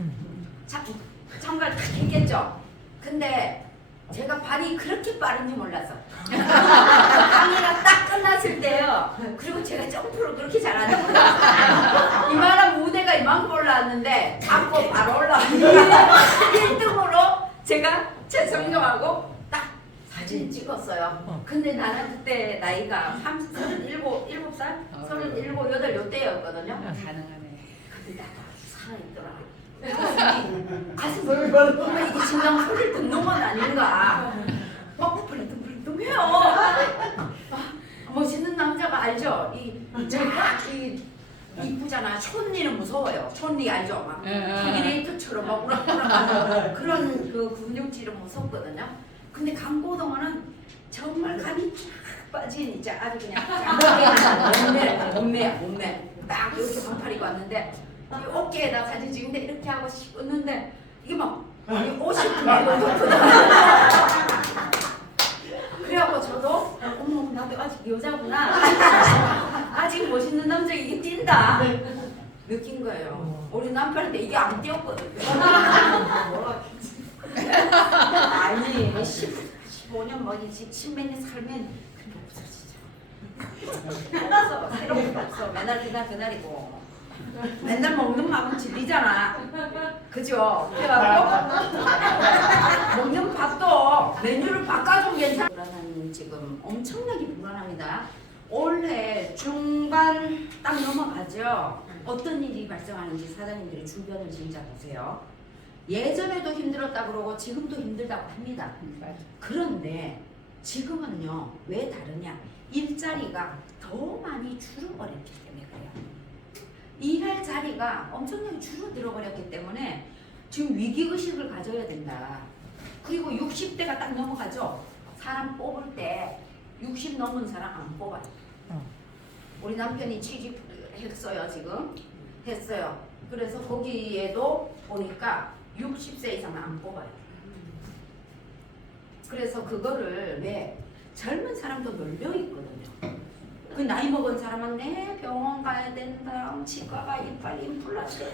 참가를 다 했겠죠. 근데 제가 발이 그렇게 빠른지 몰랐어. 강의가 딱 끝났을 때요. 그리고 제가 점프를 그렇게 잘하는 거야. 이만한 무대가 이만큼 올라왔는데 잡고 바로 올라왔는데 1등으로 제가 최성경하고 딱 사진 찍었어요. 근데 나는 그때 나이가 37, 7살? 37, 8 요때였거든요. 가능하네. 근데 나가 살아있더라. 가슴을 보면 이게 심장 소리를 듣는 건 아닌가. 막 불렁불렁해요. 멋있는 남자가 알죠? 이 이쁘잖아. 촌니는 무서워요. 촌니 알죠? 막 터미네이터처럼 막 우락부락하는 그런 그 근육질은 무섭거든요. 근데 강고동어는 정말 간이 쫙 빠진 이제 아주 그냥 몸매 딱 이렇게 반팔 입고 왔는데 이 어깨에다 사진 찍는데 이렇게 하고 씹었는데 이게 막 옷이 그래갖고 저도 어머 나도 아직 여자구나. 아직 멋있는 남자 이게 뛴다 느낀 거예요. 우리 남편한테 이게 안 뛰었거든요. 아니 15년 뭐지 10몇 년 살면 그게 없어지죠. 새로운 게 없어. 맨날 그날이고 맨날 먹는 밥은 질리잖아. 그죠? 그래갖고 먹는 밥도 메뉴를 바꿔주면 괜찮아. 불안한 지금 엄청나게 불안합니다. 올해 중반 딱 넘어가죠. 어떤 일이 발생하는지 사장님들이 주변을 진짜 보세요. 예전에도 힘들었다 그러고 지금도 힘들다고 합니다. 그런데 지금은요 왜 다르냐? 일자리가 더 많이 줄어버렸기 때문에 그래요. 일할 자리가 엄청나게 줄어들어 버렸기 때문에 지금 위기의식을 가져야 된다. 그리고 60대가 딱 넘어가죠. 사람 뽑을 때 60 넘은 사람 안 뽑아요. 우리 남편이 취직했어요. 지금 했어요. 그래서 거기에도 보니까 60세 이상은 안 뽑아요. 그래서 그거를 왜 젊은 사람도 널려 있거든요. 그 나이 먹은 사람은 내 병원 가야 된다. 치과가 이빨 임플란트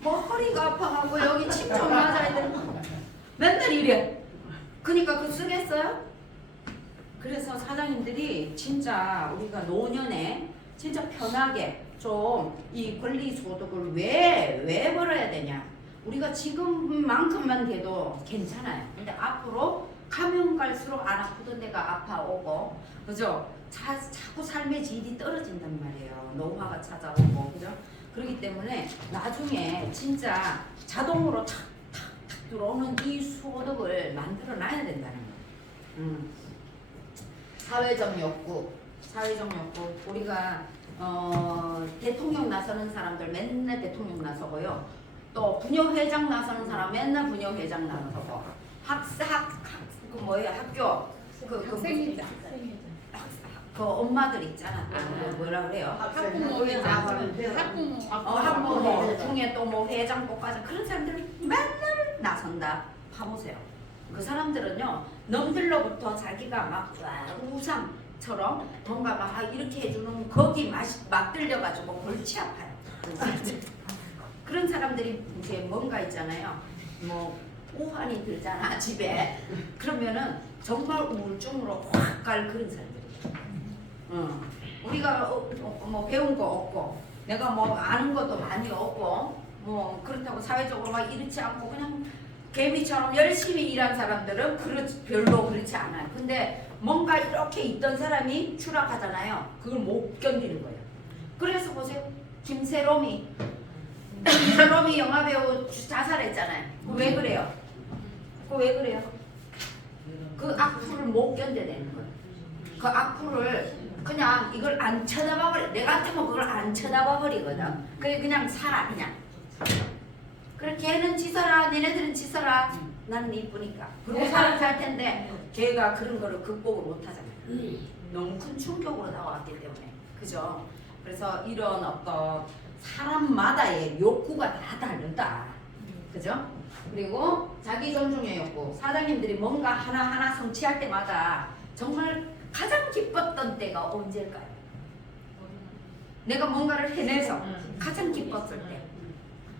뭐 허리가 아파가고 여기 침 좀 맞아야 된다. 맨날 이래. 그러니까 그 쓰겠어요? 그래서 사장님들이 진짜 우리가 노년에 진짜 편하게 좀 이 권리소득을 왜 벌어야 되냐. 우리가 지금만큼만 돼도 괜찮아요. 근데 앞으로 가면 갈수록 안 아프던 데가 아파오고, 그죠? 자꾸 삶의 질이 떨어진단 말이에요. 노화가 찾아오고, 그죠? 그렇기 때문에 나중에 진짜 자동으로 탁탁탁 들어오는 이 소득을 만들어 놔야 된다는 거예요. 사회적 욕구. 사회적 욕구. 우리가 대통령 나서는 사람들 맨날 대통령 나서고요. 또 부녀회장 나서는 사람 맨날 부녀회장 나서고. 그 뭐예요? 학교 학생회장. 그 엄마들 있잖아. 또 뭐라 그래요? 학부모회장. 학부모 중에 또 뭐 회장 뽑아서 그런 사람들이 맨날 나선다. 봐보세요. 그 사람들은요, 넘들로부터 자기가 막 우상처럼 뭔가 막 이렇게 해주는 거기 막 들려가지고 골치 아파요. 그런 사람들이 이제 뭔가 있잖아요. 뭐 오한이 들잖아 집에. 그러면은 정말 우울증으로 확 갈 그런 사람들이에요. 우리가 뭐 배운 거 없고, 내가 뭐 아는 것도 많이 없고, 뭐 그렇다고 사회적으로 막 이렇지 않고 그냥 개미처럼 열심히 일한 사람들은 별로 그렇지 않아요. 근데 뭔가 이렇게 있던 사람이 추락하잖아요. 그걸 못 견디는 거예요. 그래서 보세요. 김세롬이 영화배우 자살했잖아요. 왜 그래요? 왜 그래요? 그 악플을 못 견뎌내는 거예요. 그 악플을 그냥 이걸 안 쳐다봐버려. 내가 같으면 그걸 안 쳐다봐버리거든. 그냥 살아 그냥. 그래 걔는 지서라, 니네들은 지서라. 나는 이쁘니까. 그러고 살 텐데 걔가 그런 거를 극복을 못 하잖아요. 너무 큰 충격으로 다가왔기 때문에. 그죠? 그래서 이런 어떤 사람마다의 욕구가 다 다르다. 그죠? 그리고 자기 존중의 욕구. 사장님들이 뭔가 하나하나 성취할 때마다 정말 가장 기뻤던 때가 언제일까요? 내가 뭔가를 해내서 가장 기뻤을 때.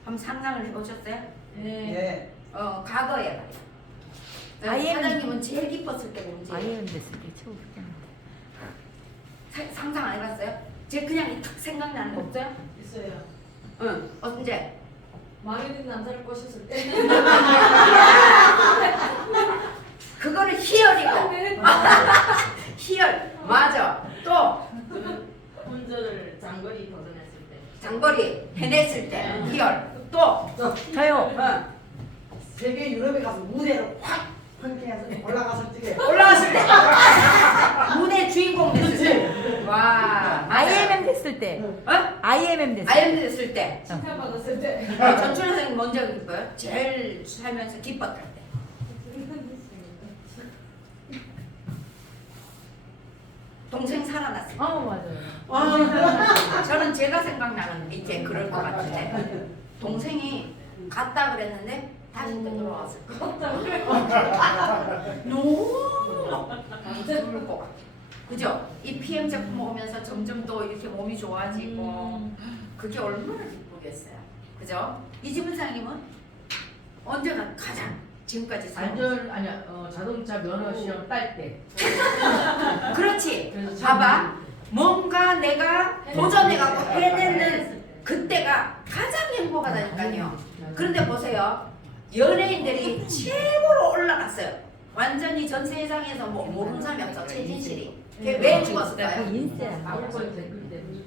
한번 상상을 해보셨어요? 네. 과거에 말이야. 사장님은 제일 기뻤을 때가 언제예요? 아이엠 됐을 때 최고 상상 안 해봤어요? 제가 그냥 탁 생각나는 거 없어요? 있어요. 응. 언제? 마rilyn 남자를 꼬셨을 때. 그거는 희열이고. 희열. 맞아. 또 운전을 장거리 도전했을 때. 장거리 해냈을 때 희열. 또 저요. 세계 유럽에 가서 무대로 확 환기해서 올라갔을 때 올라갔을 때 무대 주인공 됐을 때. 와. IMM 됐을 때. IMM 됐을 때. IM 됐을 때. 칭찬받았을 때. 전춘 선생님 먼저 기뻐요? 제일 살면서 기뻤을 때. 동생 살아났어요. 맞아요. 저는 제가 생각나는 이제 그럴 것 같은데 동생이 갔다 그랬는데 다시 또 돌아왔을 거. 너무 힘들 것 같아. 그죠? 이 PM 제품 먹으면서 점점 더 이렇게 몸이 좋아지고 그게 얼마나 기쁘겠어요. 그죠? 이지문 사장님은 언제가 가장 지금까지 자동차 면허 시험 딸 때. 그렇지. 그래서 봐봐. 뭔가 내가 도전해갖고 해내는 그때가 가장 행복하다니까요. 그런데 보세요. 연예인들이 최고로 올라갔어요. 완전히 전 세상에서 뭐 모르는 사람이 없어. 최진실이. 걔 왜 죽었을까요? 인세. 아울권 댓글 때문에.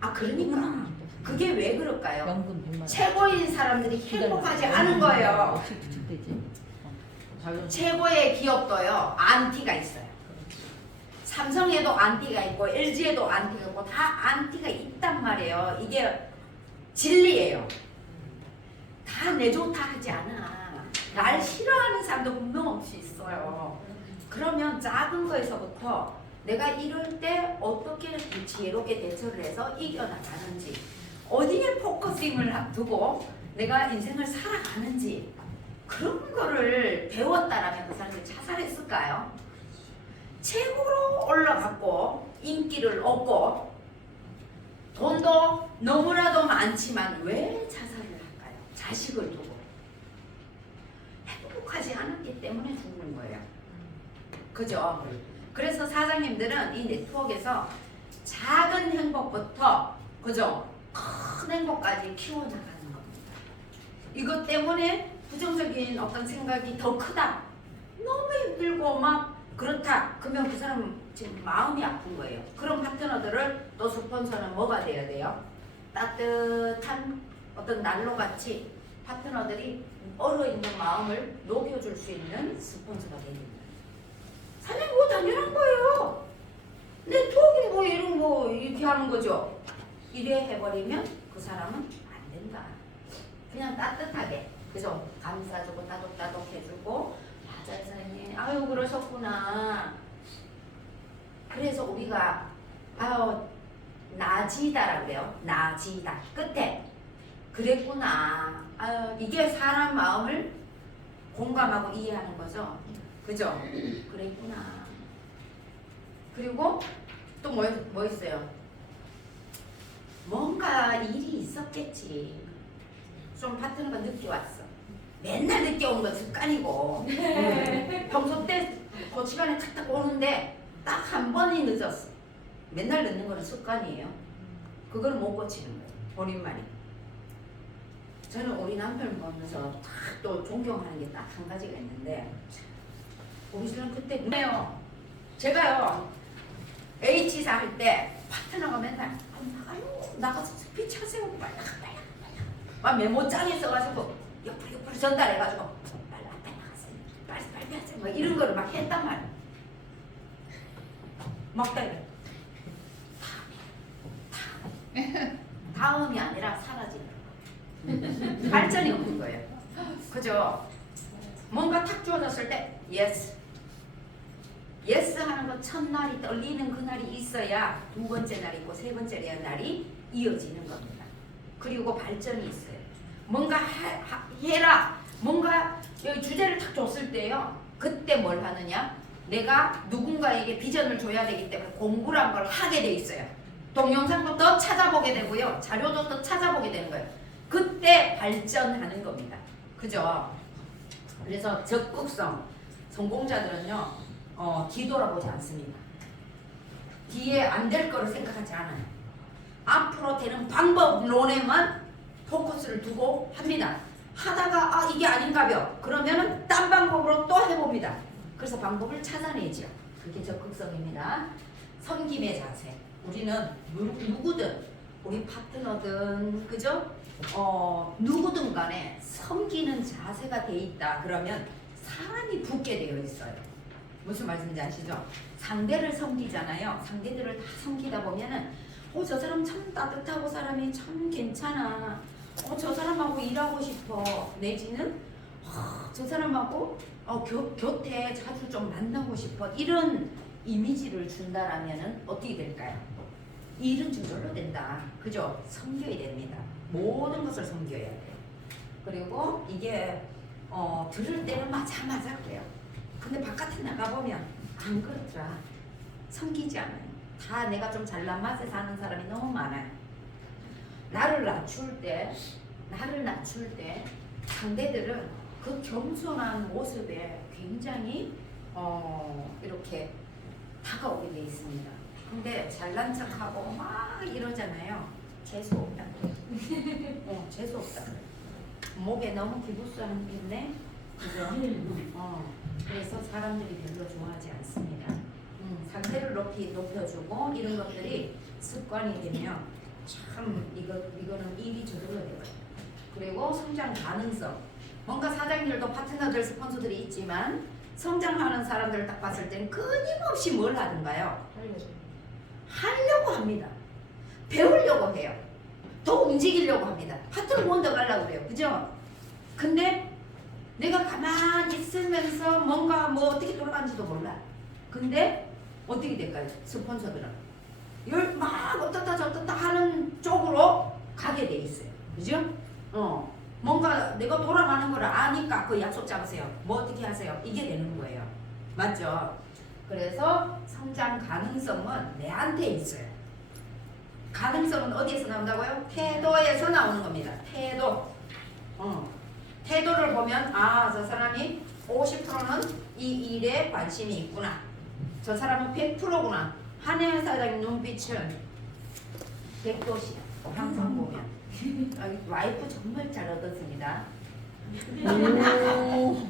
아 그러니까. 그게 왜 그럴까요? 연금 100만 원. 최고인 사람들이 행복하지 않은 거예요. 어떻게 구축되지? 최고의 기업도요. 안티가 있어요. 삼성에도 안티가 있고 LG에도 안티가 있고 다 안티가 있단 말이에요. 이게 진리예요. 다 내 좋다 하지 않아. 날 싫어하는 사람도 분명 없이 있어요. 그러면 작은 거에서부터 내가 이럴 때 어떻게 지혜롭게 대처를 해서 이겨나가는지, 어디에 포커싱을 두고 내가 인생을 살아가는지, 그런 거를 배웠다라면 그 사람들이 자살했을까요? 최고로 올라갔고 인기를 얻고 돈도 너무나도 많지만 왜 자살을 할까요? 자식을 두고 행복하지 않았기 때문에 죽는 거예요. 그죠? 그래서 사장님들은 이 네트워크에서 작은 행복부터, 그죠? 큰 행복까지 키워나가는 겁니다. 이것 때문에 부정적인 어떤 생각이 더 크다, 너무 힘들고 막 그렇다, 그러면 그 사람은 지금 마음이 아픈 거예요. 그런 파트너들을 또 스폰서는 뭐가 돼야 돼요? 따뜻한 어떤 난로같이 파트너들이 얼어있는 마음을 녹여줄 수 있는 스폰서가 돼야 됩니다. 사장님, 그거 당연한 거예요. 내 톡이 뭐 이런 거 이렇게 하는 거죠. 이래 해버리면 그 사람은 안 된다. 그냥 따뜻하게, 그죠? 감싸주고 따독따독 해주고, 맞아요 선생님, 아유 그러셨구나. 그래서 우리가 나지다라고 그래요. 나지다 끝에 그랬구나. 아유 이게 사람 마음을 공감하고 이해하는 거죠. 그죠? 그랬구나. 그리고 또 뭐 있어요? 뭔가 일이 있었겠지. 좀 파트너가 늦게 왔어. 맨날 늦게 오는 건 습관이고 평소 때 그 시간에 탁탁 오는데 딱 한 번이 늦었어. 맨날 늦는 거는 습관이에요. 그걸 못 고치는 거예요. 본인만이. 저는 우리 남편을 보면서 또 존경하는 게 딱 한 가지가 있는데, 우리 신랑 그때 뭐예요? 제가요 H사 할 때 파트너가 맨날 나가서 스피치 하세요. 빨리 막 메모장에 써가지고 옆으로 전달해가지고 빨리 나가세요. 빨리 하세요. 막 이런 거를 막 했단 말이야. 막 이래. 다음이 아니라 사라지는 거. 발전이 없는 거예요. 그죠? 뭔가 탁 주어졌을 때 예스. 예스 하는 거 첫날이 떨리는 그날이 있어야 두 번째 날 있고 세 번째 날이 이어지는 겁니다. 그리고 발전이 있어요. 뭔가 해라. 뭔가 여기 주제를 탁 줬을 때요. 그때 뭘 하느냐? 내가 누군가에게 비전을 줘야 되기 때문에 공부란 걸 하게 돼 있어요. 동영상도 더 찾아보게 되고요. 자료도 더 찾아보게 되는 거예요. 그때 발전하는 겁니다. 그죠? 그래서 적극성. 성공자들은요. 뒤돌아보지 않습니다. 뒤에 안 될 거를 생각하지 않아요. 앞으로 되는 방법론에만 포커스를 두고 합니다. 하다가 이게 아닌가벼. 그러면은 딴 방법으로 또 해봅니다. 그래서 방법을 찾아내죠. 그게 적극성입니다. 섬김의 자세. 우리는 누구든 우리 파트너든 그죠? 누구든 간에 섬기는 자세가 돼 있다. 그러면 사람이 붙게 되어 있어요. 무슨 말씀인지 아시죠? 상대를 섬기잖아요. 상대들을 다 섬기다 보면은 저 사람 참 따뜻하고 사람이 참 괜찮아. 저 사람하고 일하고 싶어. 내지는 저 사람하고 곁에 자주 좀 만나고 싶어. 이런 이미지를 준다라면은 어떻게 될까요? 일은 저절로 된다. 그죠? 섬겨야 됩니다. 모든 것을 섬겨야 돼요. 그리고 이게 들을 때는 맞아 그래요. 근데 바깥에 나가보면 안 그렇더라. 섬기지 않아요. 다 내가 좀 잘난 맛에 사는 사람이 너무 많아요. 나를 낮출 때 상대들은 그 겸손한 모습에 굉장히 이렇게 다가오게 돼 있습니다. 근데 잘난 척하고 막 이러잖아요. 재수 없다 그래요. 재수 없다 그래요. 목에 너무 기부스한 게 있네. 그죠? 그래서 사람들이 별로 좋아하지 않습니다. 상태를 높여주고 이런 것들이 습관이 되면 참 이거는 일이 저절로 돼요. 그리고 성장 가능성. 뭔가 사장님들도 파트너들 스폰서들이 있지만 성장하는 사람들을 딱 봤을 때는 끊임없이 뭘 하던가요? 하려고 합니다. 배우려고 해요. 더 움직이려고 합니다. 파트너 원더 가려고 그래요. 그죠? 근데 내가 가만히 있으면서 뭔가 어떻게 돌아가는지도 몰라. 근데 어떻게 될까요? 스폰서들은 막 어떻다 저떻다 하는 쪽으로 가게 돼 있어요. 그죠? 뭔가 내가 돌아가는 걸 아니까 그 약속 잡으세요. 뭐 어떻게 하세요? 이게 되는 거예요. 맞죠? 그래서 성장 가능성은 내한테 있어요. 가능성은 어디에서 나온다고요? 태도에서 나오는 겁니다. 태도. 태도를 보면 저 사람이 50%는 이 일에 관심이 있구나. 저 사람은 100%구나. 한혜연 사장님 눈빛은 100도시야. 항상 보면. 와이프 정말 잘 얻었습니다.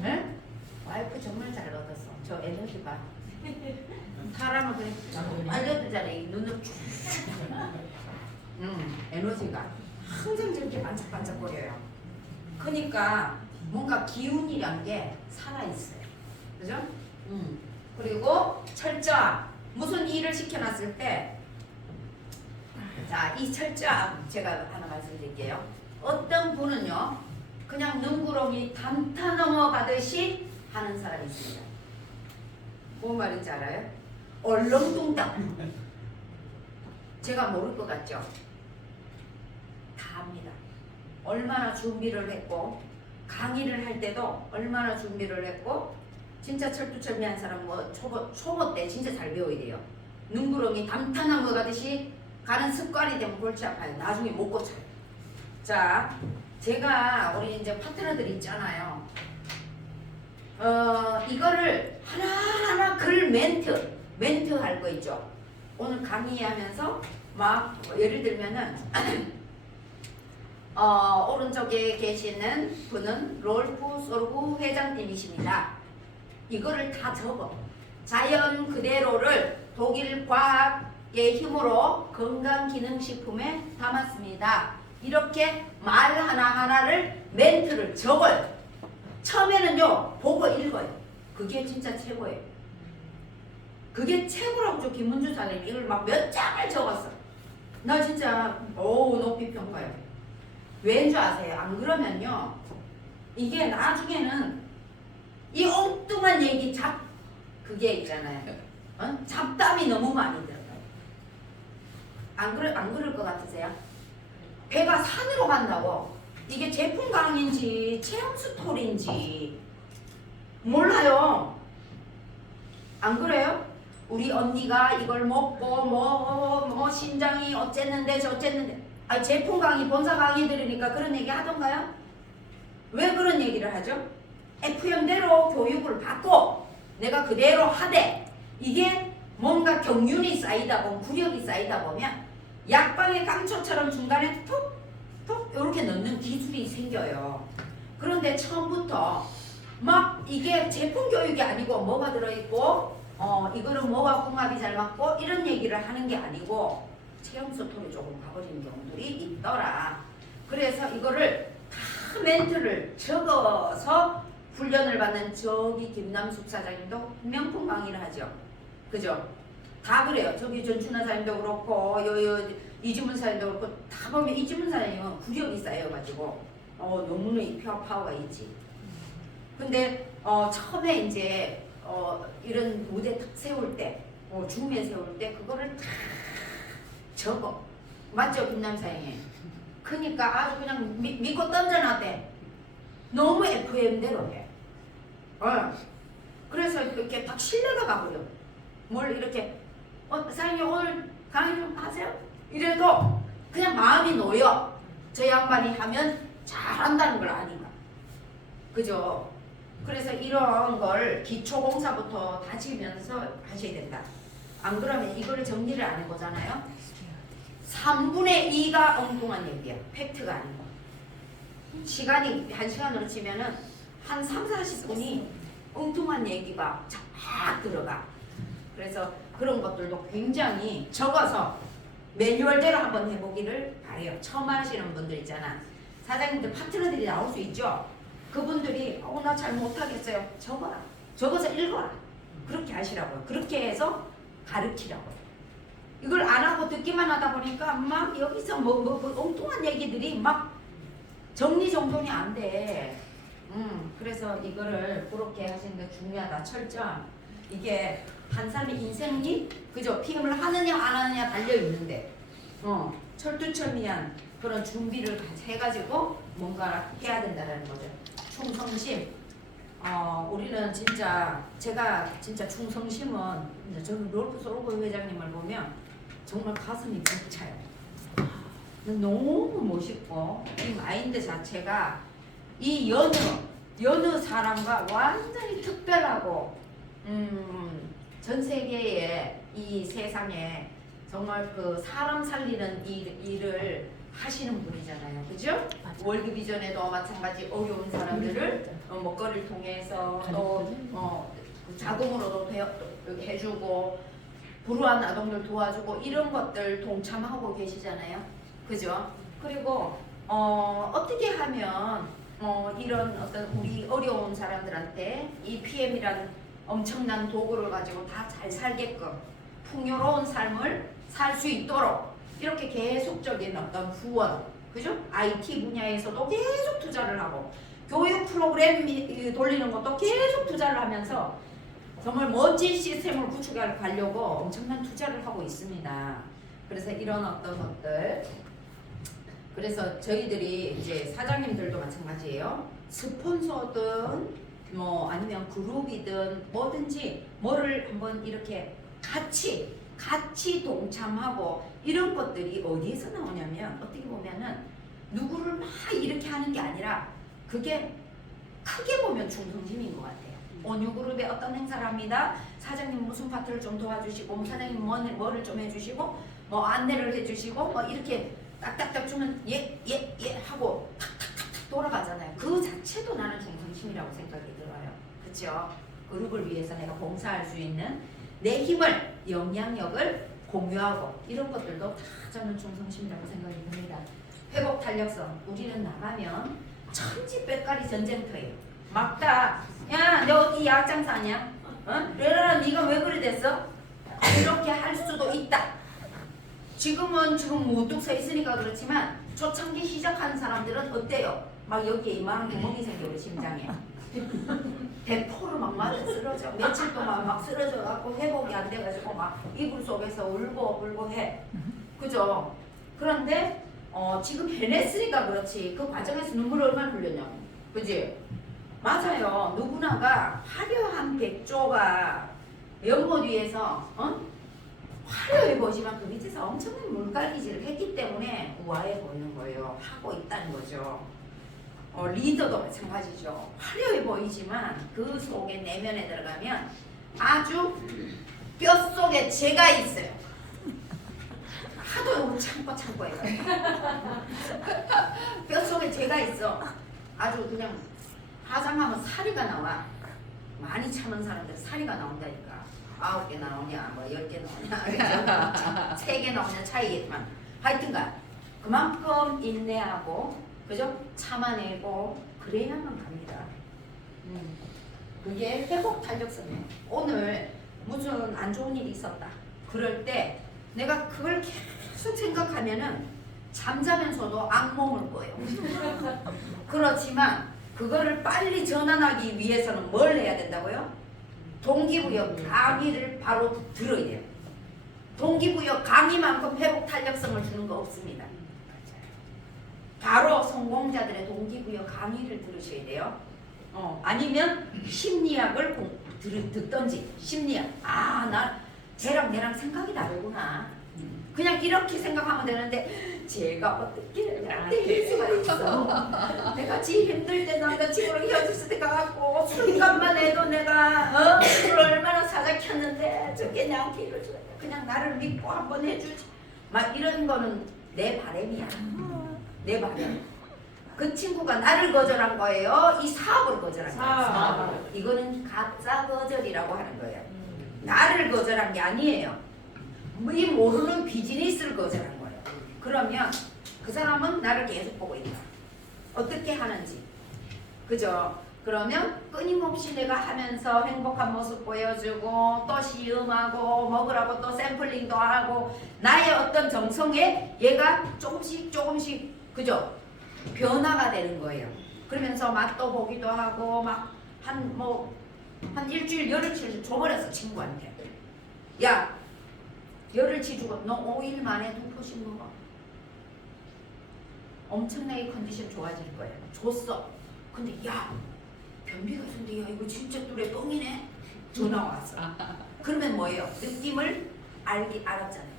네? 와이프 정말 잘 얻었어. 저 에너지 봐. 사람은 그냥 알려드잖아요. 이 눈을 쭉. 에너지가 항상 저렇게 반짝반짝거려요. 그러니까 뭔가 기운이란 게 살아있어요. 그죠? 그리고 철저함. 무슨 일을 시켜놨을 때, 자, 이 철저함 제가 하나 말씀드릴게요. 어떤 분은요, 그냥 능구렁이 담타 넘어가듯이 하는 사람이 있습니다. 뭔 말인지 알아요? 얼렁뚱땅. 제가 모를 것 같죠? 다 압니다. 얼마나 준비를 했고, 강의를 할 때도 얼마나 준비를 했고, 진짜 철두철미한 사람 뭐 초보 때 진짜 잘 배워야 돼요. 능구렁이 담타 넘어가듯이 가는 습관이 되면 골치 아파요. 나중에 못 고쳐요. 자, 제가 우리 이제 파트너들 있잖아요. 이거를 하나하나 글 멘트 할 거 있죠. 오늘 강의하면서 막 예를 들면은 오른쪽에 계시는 분은 롤프 소르구 회장님이십니다. 이거를 다 적어. 자연 그대로를 독일 과학의 힘으로 건강기능식품에 담았습니다. 이렇게 말 하나하나를 멘트를 적어요. 처음에는요 보고 읽어요. 그게 진짜 최고예요. 그게 최고라고 저 김문주 사장님 이걸 막 몇 장을 적었어. 나 진짜 높이 평가해요. 왜인 줄 아세요? 안 그러면요 이게 나중에는 이 엉뚱한 얘기 그게 있잖아요. 잡담이 너무 많이 들어가요. 안 그럴 것 같으세요? 배가 산으로 간다고 이게 제품 강의인지 체험 스토리인지 몰라요. 안 그래요? 우리 언니가 이걸 먹고 뭐 신장이 어쨌는데 저쨌는데 제품 강의 본사 강의 들으니까 그런 얘기 하던가요? 왜 그런 얘기를 하죠? FM대로 교육을 받고 내가 그대로 하되 이게 뭔가 경륜이 쌓이다 보면 구력이 쌓이다 보면 약방의 깡초처럼 중간에 톡톡 이렇게 넣는 기술이 생겨요. 그런데 처음부터 막 이게 제품 교육이 아니고 뭐가 들어있고 이거는 뭐와 궁합이 잘 맞고 이런 얘기를 하는 게 아니고 체험 스토리 조금 가버리는 경우들이 있더라. 그래서 이거를 다 멘트를 적어서 훈련을 받는 저기 김남숙 사장님도 명품 강의를 하죠. 그죠? 다 그래요. 저기 전춘하 사장님도 그렇고 이주문 사장님도 그렇고 다 보면 이주문 사장님은 구력이 쌓여가지고 너무나 이 파워가 있지. 근데 처음에 이제 이런 무대 탁 세울 때 중매 세울 때 그거를 다 적어. 맞죠 김남 사장님? 그러니까 아주 그냥 믿고 던져놨대. 너무 FM대로 해. 그래서 이렇게 딱 신뢰가 가버려. 뭘 이렇게 사장님 오늘 강의 좀 하세요? 이래도 그냥 마음이 놓여. 저 양반이 하면 잘한다는 걸 아니까. 그죠? 그래서 이런 걸 기초공사부터 다지면서 하셔야 된다. 안 그러면 이거를 정리를 안 해보잖아요. 3분의 2가 엉뚱한 얘기야. 팩트가 아니고. 시간이 1시간으로 치면은 한 3, 40분이 엉뚱한 얘기가 쫙 들어가. 그래서 그런 것들도 굉장히 적어서 매뉴얼대로 한번 해보기를 바래요. 처음 하시는 분들 있잖아. 사장님들 파트너들이 나올 수 있죠. 그분들이 나 잘 못하겠어요. 적어라. 적어서 읽어라. 그렇게 하시라고요. 그렇게 해서 가르치라고요. 이걸 안 하고 듣기만 하다 보니까 막 여기서 뭐 엉뚱한 얘기들이 막 정리정돈이 안 돼. 그래서 이거를 그렇게 하시는 게 중요하다. 철저함. 이게 한 사람의 인생이 그죠? PM을 하느냐 안 하느냐 달려 있는데 철두철미한 그런 준비를 해가지고 뭔가 해야 된다는 거죠. 충성심. 우리는 진짜 제가 진짜 충성심은 저는 롤프 소르고 회장님을 보면 정말 가슴이 벅차요. 너무 멋있고 이 마인드 자체가 이 여느 사람과 완전히 특별하고 전 세계의 이 세상에 정말 그 사람 살리는 일을 하시는 분이잖아요. 그죠? 월드 비전에도 마찬가지 어려운 사람들을 먹거리를 통해서 또 자동으로도 해주고 불우한 아동들 도와주고 이런 것들 동참하고 계시잖아요. 그죠? 그리고 어떻게 하면 이런 어떤 우리 어려운 사람들한테 이 PM이란 엄청난 도구를 가지고 다 잘 살게끔 풍요로운 삶을 살 수 있도록 이렇게 계속적인 어떤 후원, 그죠? IT 분야에서도 계속 투자를 하고 교육 프로그램 돌리는 것도 계속 투자를 하면서 정말 멋진 시스템을 구축해 가려고 엄청난 투자를 하고 있습니다. 그래서 이런 어떤 것들, 그래서 저희들이 이제 사장님들도 마찬가지예요. 스폰서든 뭐 아니면 그룹이든 뭐든지 뭐를 한번 이렇게 같이 동참하고 이런 것들이 어디에서 나오냐면 어떻게 보면은 누구를 막 이렇게 하는 게 아니라 그게 크게 보면 충성심인 것 같아요. 온유그룹에 어떤 행사를 합니다. 사장님 무슨 파트를 좀 도와주시고 뭐 사장님 뭐를 좀 해주시고 뭐 안내를 해주시고 뭐 이렇게 딱딱딱 주면 예 하고 탁탁탁 돌아가잖아요. 그 자체도 나는 충성심이라고 생각이 들어요. 그렇죠? 그룹을 위해서 내가 봉사할 수 있는 내 힘을, 영향력을 공유하고 이런 것들도 다 저는 충성심이라고 생각이 듭니다. 회복 탄력성, 우리는 나가면 천지백가리 전쟁터예요. 막다. 야, 너 어디 약장사냐? 어? 레라라 네가 왜 그래 됐어? 이렇게 할 수도 있다. 지금 우뚝 서 있으니까 그렇지만 초창기 시작하는 사람들은 어때요? 막 여기에 이만한 구멍이 생겨요, 심장에. 대포로 막 맞아 쓰러져. 며칠 동안 막 쓰러져 갖고 회복이 안 돼가지고 막 이불 속에서 울고 해. 그죠? 그런데 지금 해냈으니까 그렇지. 그 과정에서 눈물을 얼마나 흘렸냐고. 그지? 맞아요. 누구나가 화려한 백조가 연못 위에서 화려해 보이지만 그 밑에서 엄청난 물갈기질을 했기 때문에 우아해 보이는 거예요. 하고 있다는 거죠. 리더도 마찬가지죠. 화려해 보이지만 그 속에 내면에 들어가면 아주 뼛속에 죄가 있어요. 하도 참고 해요. 뼛속에 죄가 있어. 아주 그냥 화장하면 사리가 나와. 많이 참은 사람들 사리가 나온다니까. 9개 나오냐 뭐 10개 나오냐 3개 나오냐 차이겠지만 하여튼간 그만큼 인내하고 그죠? 참아내고 그래야만 갑니다. 그게 회복 탄력성이에요. 오늘 무슨 안 좋은 일이 있었다. 그럴 때 내가 그걸 계속 생각하면은 잠자면서도 악몽을 꿔요. 그렇지만 그거를 빨리 전환하기 위해서는 뭘 해야 된다고요? 동기부여 강의를 바로 들어야 돼요. 동기부여 강의만큼 회복 탄력성을 주는 거 없습니다. 바로 성공자들의 동기부여 강의를 들으셔야 돼요. 아니면 심리학을 듣던지 심리학. 나 쟤랑 내랑 생각이 다르구나. 그냥 이렇게 생각하면 되는데 제가 어떻게 나한테 할 수가 있어. 내가 제일 힘들 때 남자친구랑 헤어졌을 때 가갖고 순간만 해도 내가 술을 얼마나 사작혔는데 저게 나한테 이러지. 그냥 나를 믿고 한번 해주지. 막 이런 거는 내 바람이야. 내 바람. 그 친구가 나를 거절한 거예요. 이 사업을 거절한 거예요. 이거는 가짜 거절이라고 하는 거예요. 나를 거절한 게 아니에요. 이 모르는 비즈니스를 거절한 거예요. 그러면 그 사람은 나를 계속 보고 있다. 어떻게 하는지. 그죠? 그러면 끊임없이 내가 하면서 행복한 모습 보여주고 또 시음하고 먹으라고 또 샘플링도 하고 나의 어떤 정성에 얘가 조금씩 그죠? 변화가 되는 거예요. 그러면서 맛도 보기도 하고 막 한 일주일 열흘치 줘버렸어 친구한테. 야 열흘치 주고 너 5일 만에 2포씩 먹어. 엄청나게 컨디션 좋아질 거예요. 줬어. 근데 야 변비가 있었는데 야 이거 진짜 뚜레 뻥이네. 전화 왔어. 그러면 뭐예요? 느낌을 알았잖아요.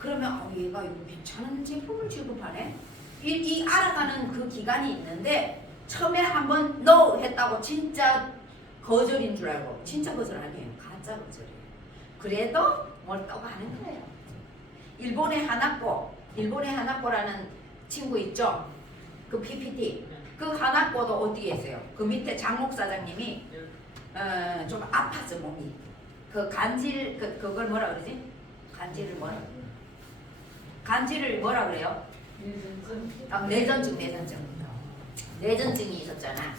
그러면 얘가 이거 괜찮은 제품을 취급하네. 이 알아가는 그 기간이 있는데 처음에 한번 no 했다고 진짜 거절인 줄 알고 진짜 거절 아니에요. 가짜 거절이에요. 그래도 뭘 떠가는 거예요. 일본의 하나코라는 친구 있죠? 그 PPT. 그 하나코도 어디에 있어요? 그 밑에 장목 사장님이 좀 아팠어 몸이. 그 간질 그걸 뭐라 그러지? 간질을 뭐라 그래요? 내전증이 있었잖아.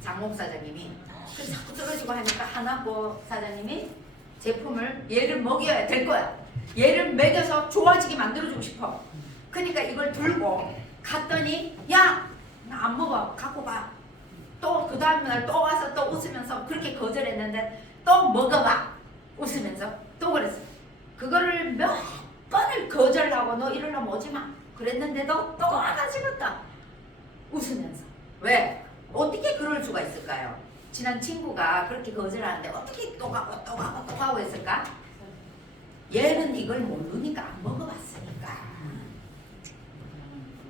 장목 사장님이. 그 자꾸 떨어지고 하니까 하나코 사장님이 제품을 얘를 먹여야 될 거야. 얘를 먹여서 좋아지게 만들어주고 싶어. 그러니까 이걸 들고 갔더니 야, 나 안 먹어. 갖고 가. 또 그 다음날 또 와서 또 웃으면서 그렇게 거절했는데 또 먹어봐. 웃으면서 또 그랬어. 그거를 몇 번을 거절하고 너 이러려면 오지 마. 그랬는데도 또 와가지고 또 웃으면서. 왜? 어떻게 그럴 수가 있을까요? 친한 친구가 그렇게 거절하는데 어떻게 또 가고 또 가고 또 가고 했을까? 얘는 이걸 모르니까 안 먹어봤으니까.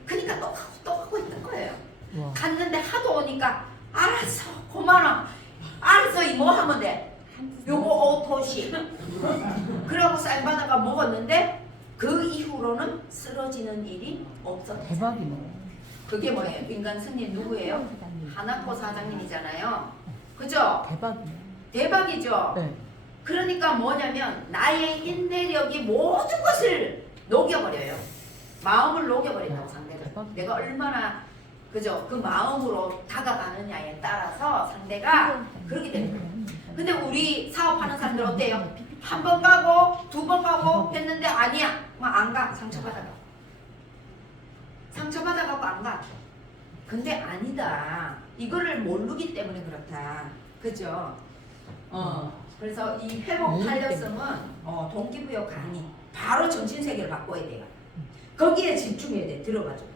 그러니까 또 가고 있던 거예요. 와. 갔는데 하도 오니까 알았어 고마워. 알았어 이 뭐 하면 돼? 요거 오토시. 그러고 쌀바다가 먹었는데 그 이후로는 쓰러지는 일이 없었대. 대박이네. 그게 뭐예요? 인간 승리 누구예요? 하나코 사장님이잖아요. 그죠? 대박이네. 대박이죠? 네. 그러니까 뭐냐면 나의 인내력이 모든 것을 녹여버려요. 마음을 녹여버린다고 상대가. 대박. 내가 얼마나 그죠? 그 마음으로 다가가느냐에 따라서 상대가 그렇게 되는 거예요. 근데 우리 사업하는 사람들 어때요? 한 번 가고 두 번 가고 했는데 아니야. 안 가. 상처받아가. 상처받아갖고 안 가. 근데 아니다. 이거를 모르기 때문에 그렇다. 그죠? 그래서 이 회복 탄력성은 동기부여 강의. 바로 정신세계를 바꿔야 돼요. 거기에 집중해야 돼. 들어가지고.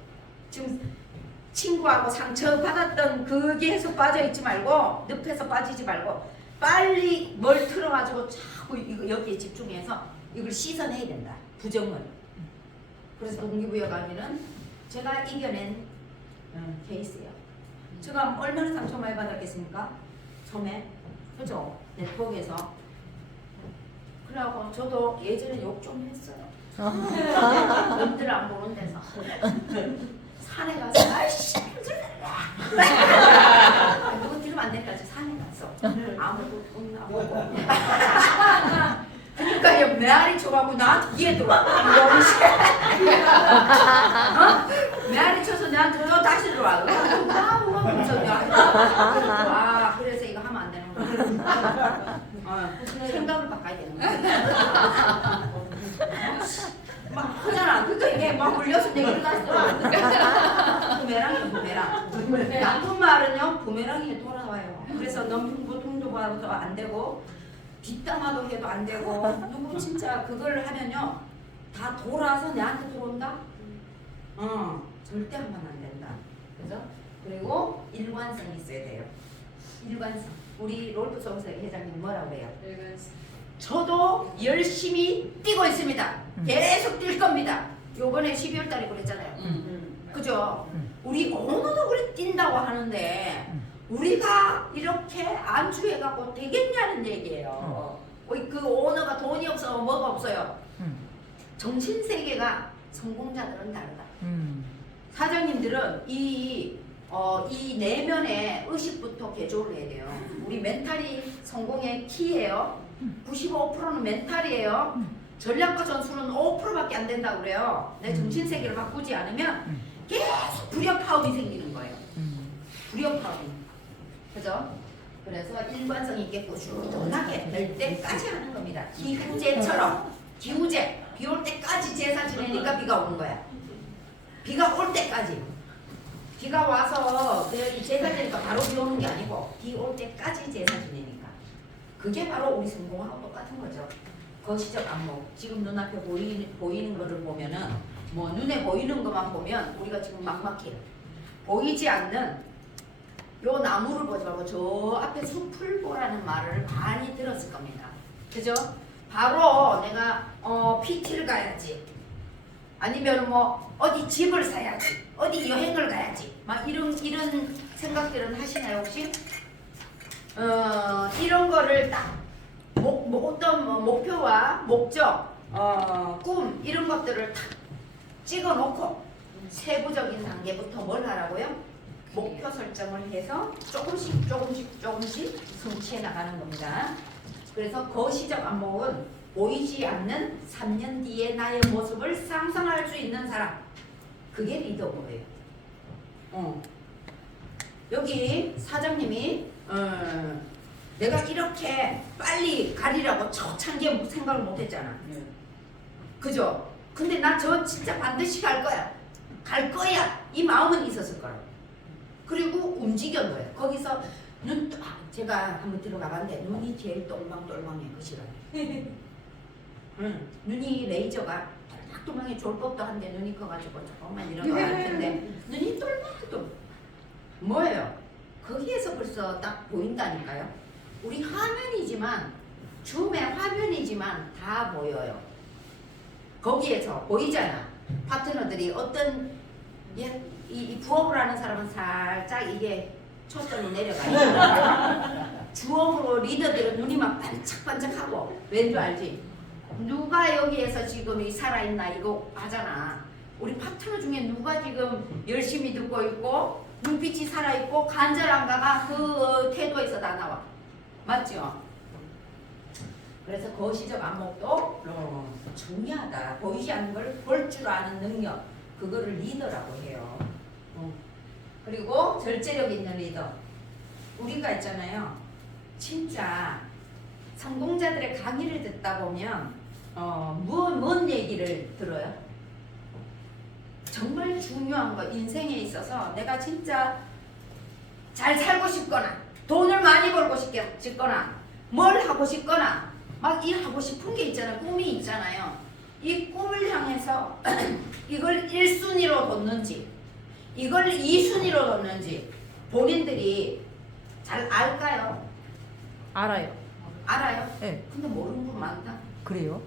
지금 친구하고 상처받았던 그게 해서 빠져있지 말고 늪에서 빠지지 말고 빨리 뭘 틀어가지고 자꾸 이거 여기에 집중해서 이걸 씻어내야 된다. 부정을. 그래서 동기부여 강의는 제가 이겨낸 케이스예요. 제가 얼마나 상처 많이 받았겠습니까? 처음에. 그죠? 네트워크에서. 그래갖고 저도 예전에 욕 좀 했어요. 남들 안 보는 데서. 산에 가서 아이씨 누구 들으면 안 된다. 산에 가서 아무도 안 보고. 그러니까 메아리 쳐가고 나한테 뒤에 들어와. 메아리 쳐서 나한테 또 다시 들어와. 그래서 이거 하면 안 되는 거야. 생각을 바꿔야 되는 거야. 막 하잖아. 그러니까 이게 막 물려서 내기를 다시 들어와. 부메랑이에요, 부메랑. 나쁜 말은요, 부메랑이 돌아와요. 그래서 너무 보통도 봐도 안 되고 뒷담화도 해도 안 되고 누구 진짜 그걸 하면요 다 돌아서 내한테 들어온다? 절대 하면 안 된다. 그죠? 그리고 일관성이 있어야 돼요. 일관성. 우리 롤프 송세 회장님 뭐라고 해요? 저도 열심히 뛰고 있습니다. 계속 뛸 겁니다. 요번에 12월 달에 그랬잖아요. 그죠? 우리 어느도 그래 뛴다고 하는데 우리가 이렇게 안주해갖고 되겠냐는 얘기예요. 그 오너가 돈이 없어 뭐가 없어요. 정신세계가 성공자들은 다르다. 사장님들은 이 내면의 의식부터 개조를 해야 돼요. 우리 멘탈이 성공의 키예요. 95%는 멘탈이에요. 전략과 전술은 5%밖에 안 된다고 그래요. 내 정신세계를 바꾸지 않으면 계속 불협화음이 생기는 거예요. 불협화음. 그죠? 그래서 일관성 있게 꾸준하게 낼 때까지 하는 겁니다. 기후제처럼. 기후제. 비 올 때까지 제사 지내니까 비가 오는 거야. 비가 올 때까지. 비가 와서 제사 지내니까 바로 비 오는 게 아니고 비 올 때까지 제사 지내니까. 그게 바로 우리 성공하고 똑같은 거죠. 거시적 안목. 지금 눈앞에 보이는 거를 보면은 뭐 눈에 보이는 것만 보면 우리가 지금 막막해요. 보이지 않는 요 나무를 보지 말고 저 앞에 숲을 보라는 말을 많이 들었을 겁니다. 그죠? 바로 내가 PT를 가야지. 아니면 뭐 어디 집을 사야지. 어디 여행을 가야지. 막 이런 생각들은 하시나요 혹시? 이런 거를 딱 어떤 목표와 목적, 꿈 이런 것들을 딱 찍어놓고 세부적인 단계부터 뭘 하라고요? 목표 설정을 해서 조금씩 성취해 나가는 겁니다. 그래서 거시적 안목은 보이지 않는 3년 뒤의 나의 모습을 상상할 수 있는 사람. 그게 리더고예요. 여기 사장님이 내가 이렇게 빨리 가리라고 초창기에 생각을 못했잖아. 예. 그죠? 근데 나 저 진짜 반드시 갈 거야. 갈 거야. 이 마음은 있었을 거야. 그리고 움직인 거예요. 거기서 제가 한번 들어가 봤는데 눈이 제일 똘망똘망해 그 시간에. 응. 눈이 레이저가 똘망똘망해 좋을 법도 한데 눈이 커가지고 조금만 이런 거 할 텐데 눈이 똘망똘. 뭐예요? 거기에서 벌써 딱 보인다니까요. 우리 화면이지만 줌의 화면이지만 다 보여요. 거기에서 보이잖아. 파트너들이 어떤 이 부업을 하는 사람은 살짝 이게 초점이 내려가요. 주업으로 리더들은 눈이 막 반짝반짝하고 왠 줄 알지? 누가 여기에서 지금 이 살아있나 이거 하잖아. 우리 파트너 중에 누가 지금 열심히 듣고 있고 눈빛이 살아있고 간절한가가 그 태도에서 다 나와. 맞죠? 그래서 거시적 안목도 중요하다. 보이지 않는 걸 볼 줄 아는 능력, 그거를 리더라고 해요. 그리고 절제력 있는 리더. 우리가 있잖아요. 진짜 성공자들의 강의를 듣다 보면 뭔 얘기를 들어요? 정말 중요한 거 인생에 있어서 내가 진짜 잘 살고 싶거나 돈을 많이 벌고 싶거나 뭘 하고 싶거나 막 일하고 싶은 게 있잖아요. 꿈이 있잖아요. 이 꿈을 향해서 이걸 1순위로 뒀는지 이걸 2순위로 뒀는지 본인들이 잘 알까요? 알아요. 알아요? 네. 근데 모르는 분 많다. 그래요?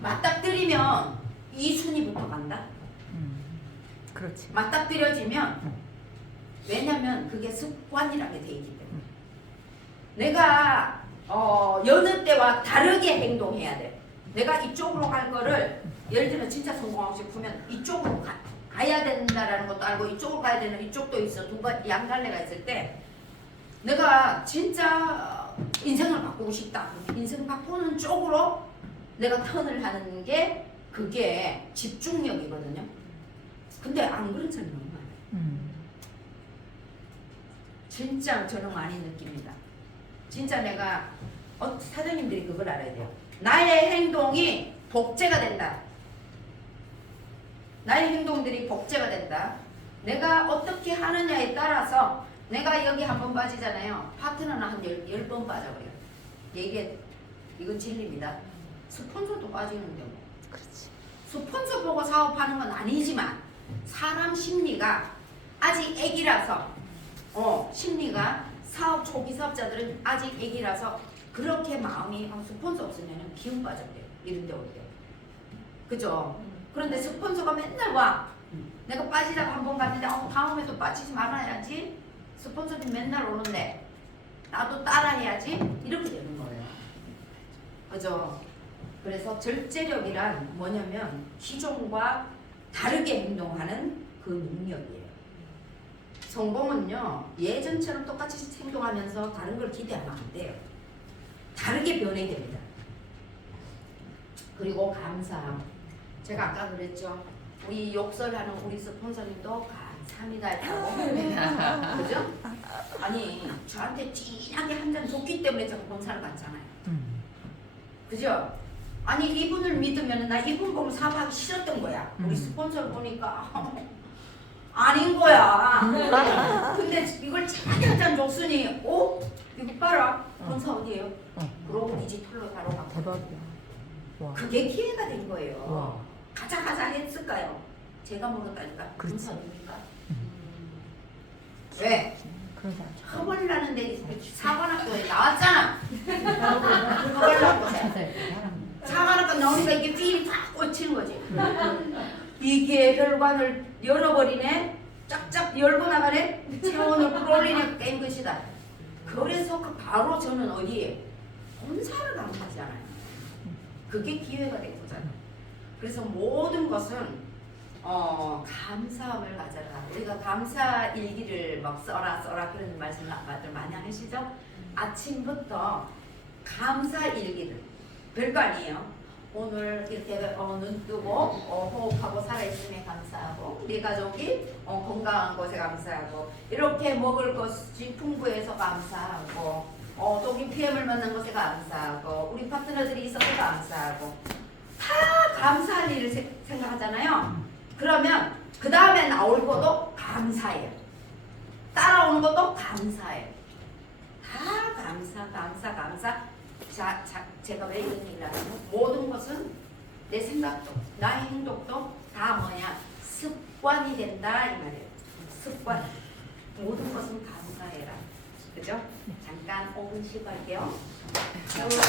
맞닥뜨리면 2순위부터 간다. 그렇지. 맞닥뜨려지면 왜냐면 그게 습관이라게 돼 있기 때문에 내가 여느 때와 다르게 행동해야 돼. 내가 이쪽으로 갈 거를 예를 들면 진짜 성공하고 싶으면 이쪽으로 가야 된다라는 것도 알고 이쪽으로 가야 되는 이쪽도 있어. 양갈래가 있을 때 내가 진짜 인생을 바꾸고 싶다. 인생 바꾸는 쪽으로 내가 턴을 하는 게 그게 집중력이거든요. 근데 안 그런 사람이 너무 많아요. 진짜 저는 많이 느낍니다. 진짜 내가 사장님들이 그걸 알아야 돼요. 나의 행동이 복제가 된다. 나의 행동들이 복제가 된다. 내가 어떻게 하느냐에 따라서 내가 여기 한 번 빠지잖아요. 파트너는 한 10번 빠져버려요. 이건 진리입니다. 스폰서도 빠지는데 뭐. 그렇지. 스폰서 보고 사업하는 건 아니지만 사람 심리가 아직 애기라서 심리가 사업 초기 사업자들은 아직 애기라서 그렇게 마음이 스폰서 없으면 기운 빠졌대요. 이런 데 올 때. 그죠? 그런데 스폰서가 맨날 와. 내가 빠지다가 한 번 갔는데 다음에 또 빠지지 말아야지. 스폰서들이 맨날 오는데 나도 따라해야지. 이렇게 되는 거예요. 그죠? 그래서 절제력이란 뭐냐면 기존과 다르게 행동하는 그 능력이에요. 성공은요 예전처럼 똑같이 행동하면서 다른 걸 기대하면 안 돼요. 다르게 변해야 됩니다. 그리고 감사함. 제가 아까 그랬죠. 우리 욕설하는 우리 스폰서님도 감사합니다 했다고. 그죠? 아니 저한테 진하게 한 잔 줬기 때문에 제가 본사를 갔잖아요. 그죠? 아니 이분을 믿으면 나 이분 보면 사업하기 싫었던 거야. 우리 스폰서를 보니까 아닌 거야. 근데 이걸 자기 한 잔 줬으니 이거 봐라. 본사 어디예요? 그러고 디지털로 바로 가. 대박이야. 와. 그게 기회가 된 거예요. 와. 가자 했을까요? 제가 모른다니까. 그렇지. 본사 어디입니까? 왜? 그런 사람. 허벌 나는데 사관학교에 나왔잖아. 허벌 나고 사관학교 나오니까 이게 필이 팍 꽂히는 거지. 이게 혈관을 열어버리네. 쫙쫙 열고 나가네. 체온을 끌어올리네. 깬 것이다. 그래서 바로 저는 어디에 본사를 간 거잖아요. 그게 기회가 된 거잖아요. 그래서 모든 것은 감사함을 가져라. 우리가 감사 일기를 막 써라 그런 말씀을 많이 하시죠? 아침부터 감사 일기를 별거 아니에요. 오늘 이렇게 눈 뜨고 호흡하고 살아있음에 감사하고 내 가족이 건강한 것에 감사하고 이렇게 먹을 것이 풍부해서 감사하고 또 PM을 만난 것에 감사하고 우리 파트너들이 있어서 감사하고 다 감사할 일을 생각하잖아요. 그러면 그 다음에 나올 것도 감사해요. 따라오는 것도 감사해요. 다 감사. 제가 왜 이런 얘기를 하냐면 모든 것은 내 생각도 나의 행동도 다 뭐냐 습관이 된다 이 말이에요. 습관. 모든 것은 감사해라. 그죠? 잠깐 5분 쉬고 할게요.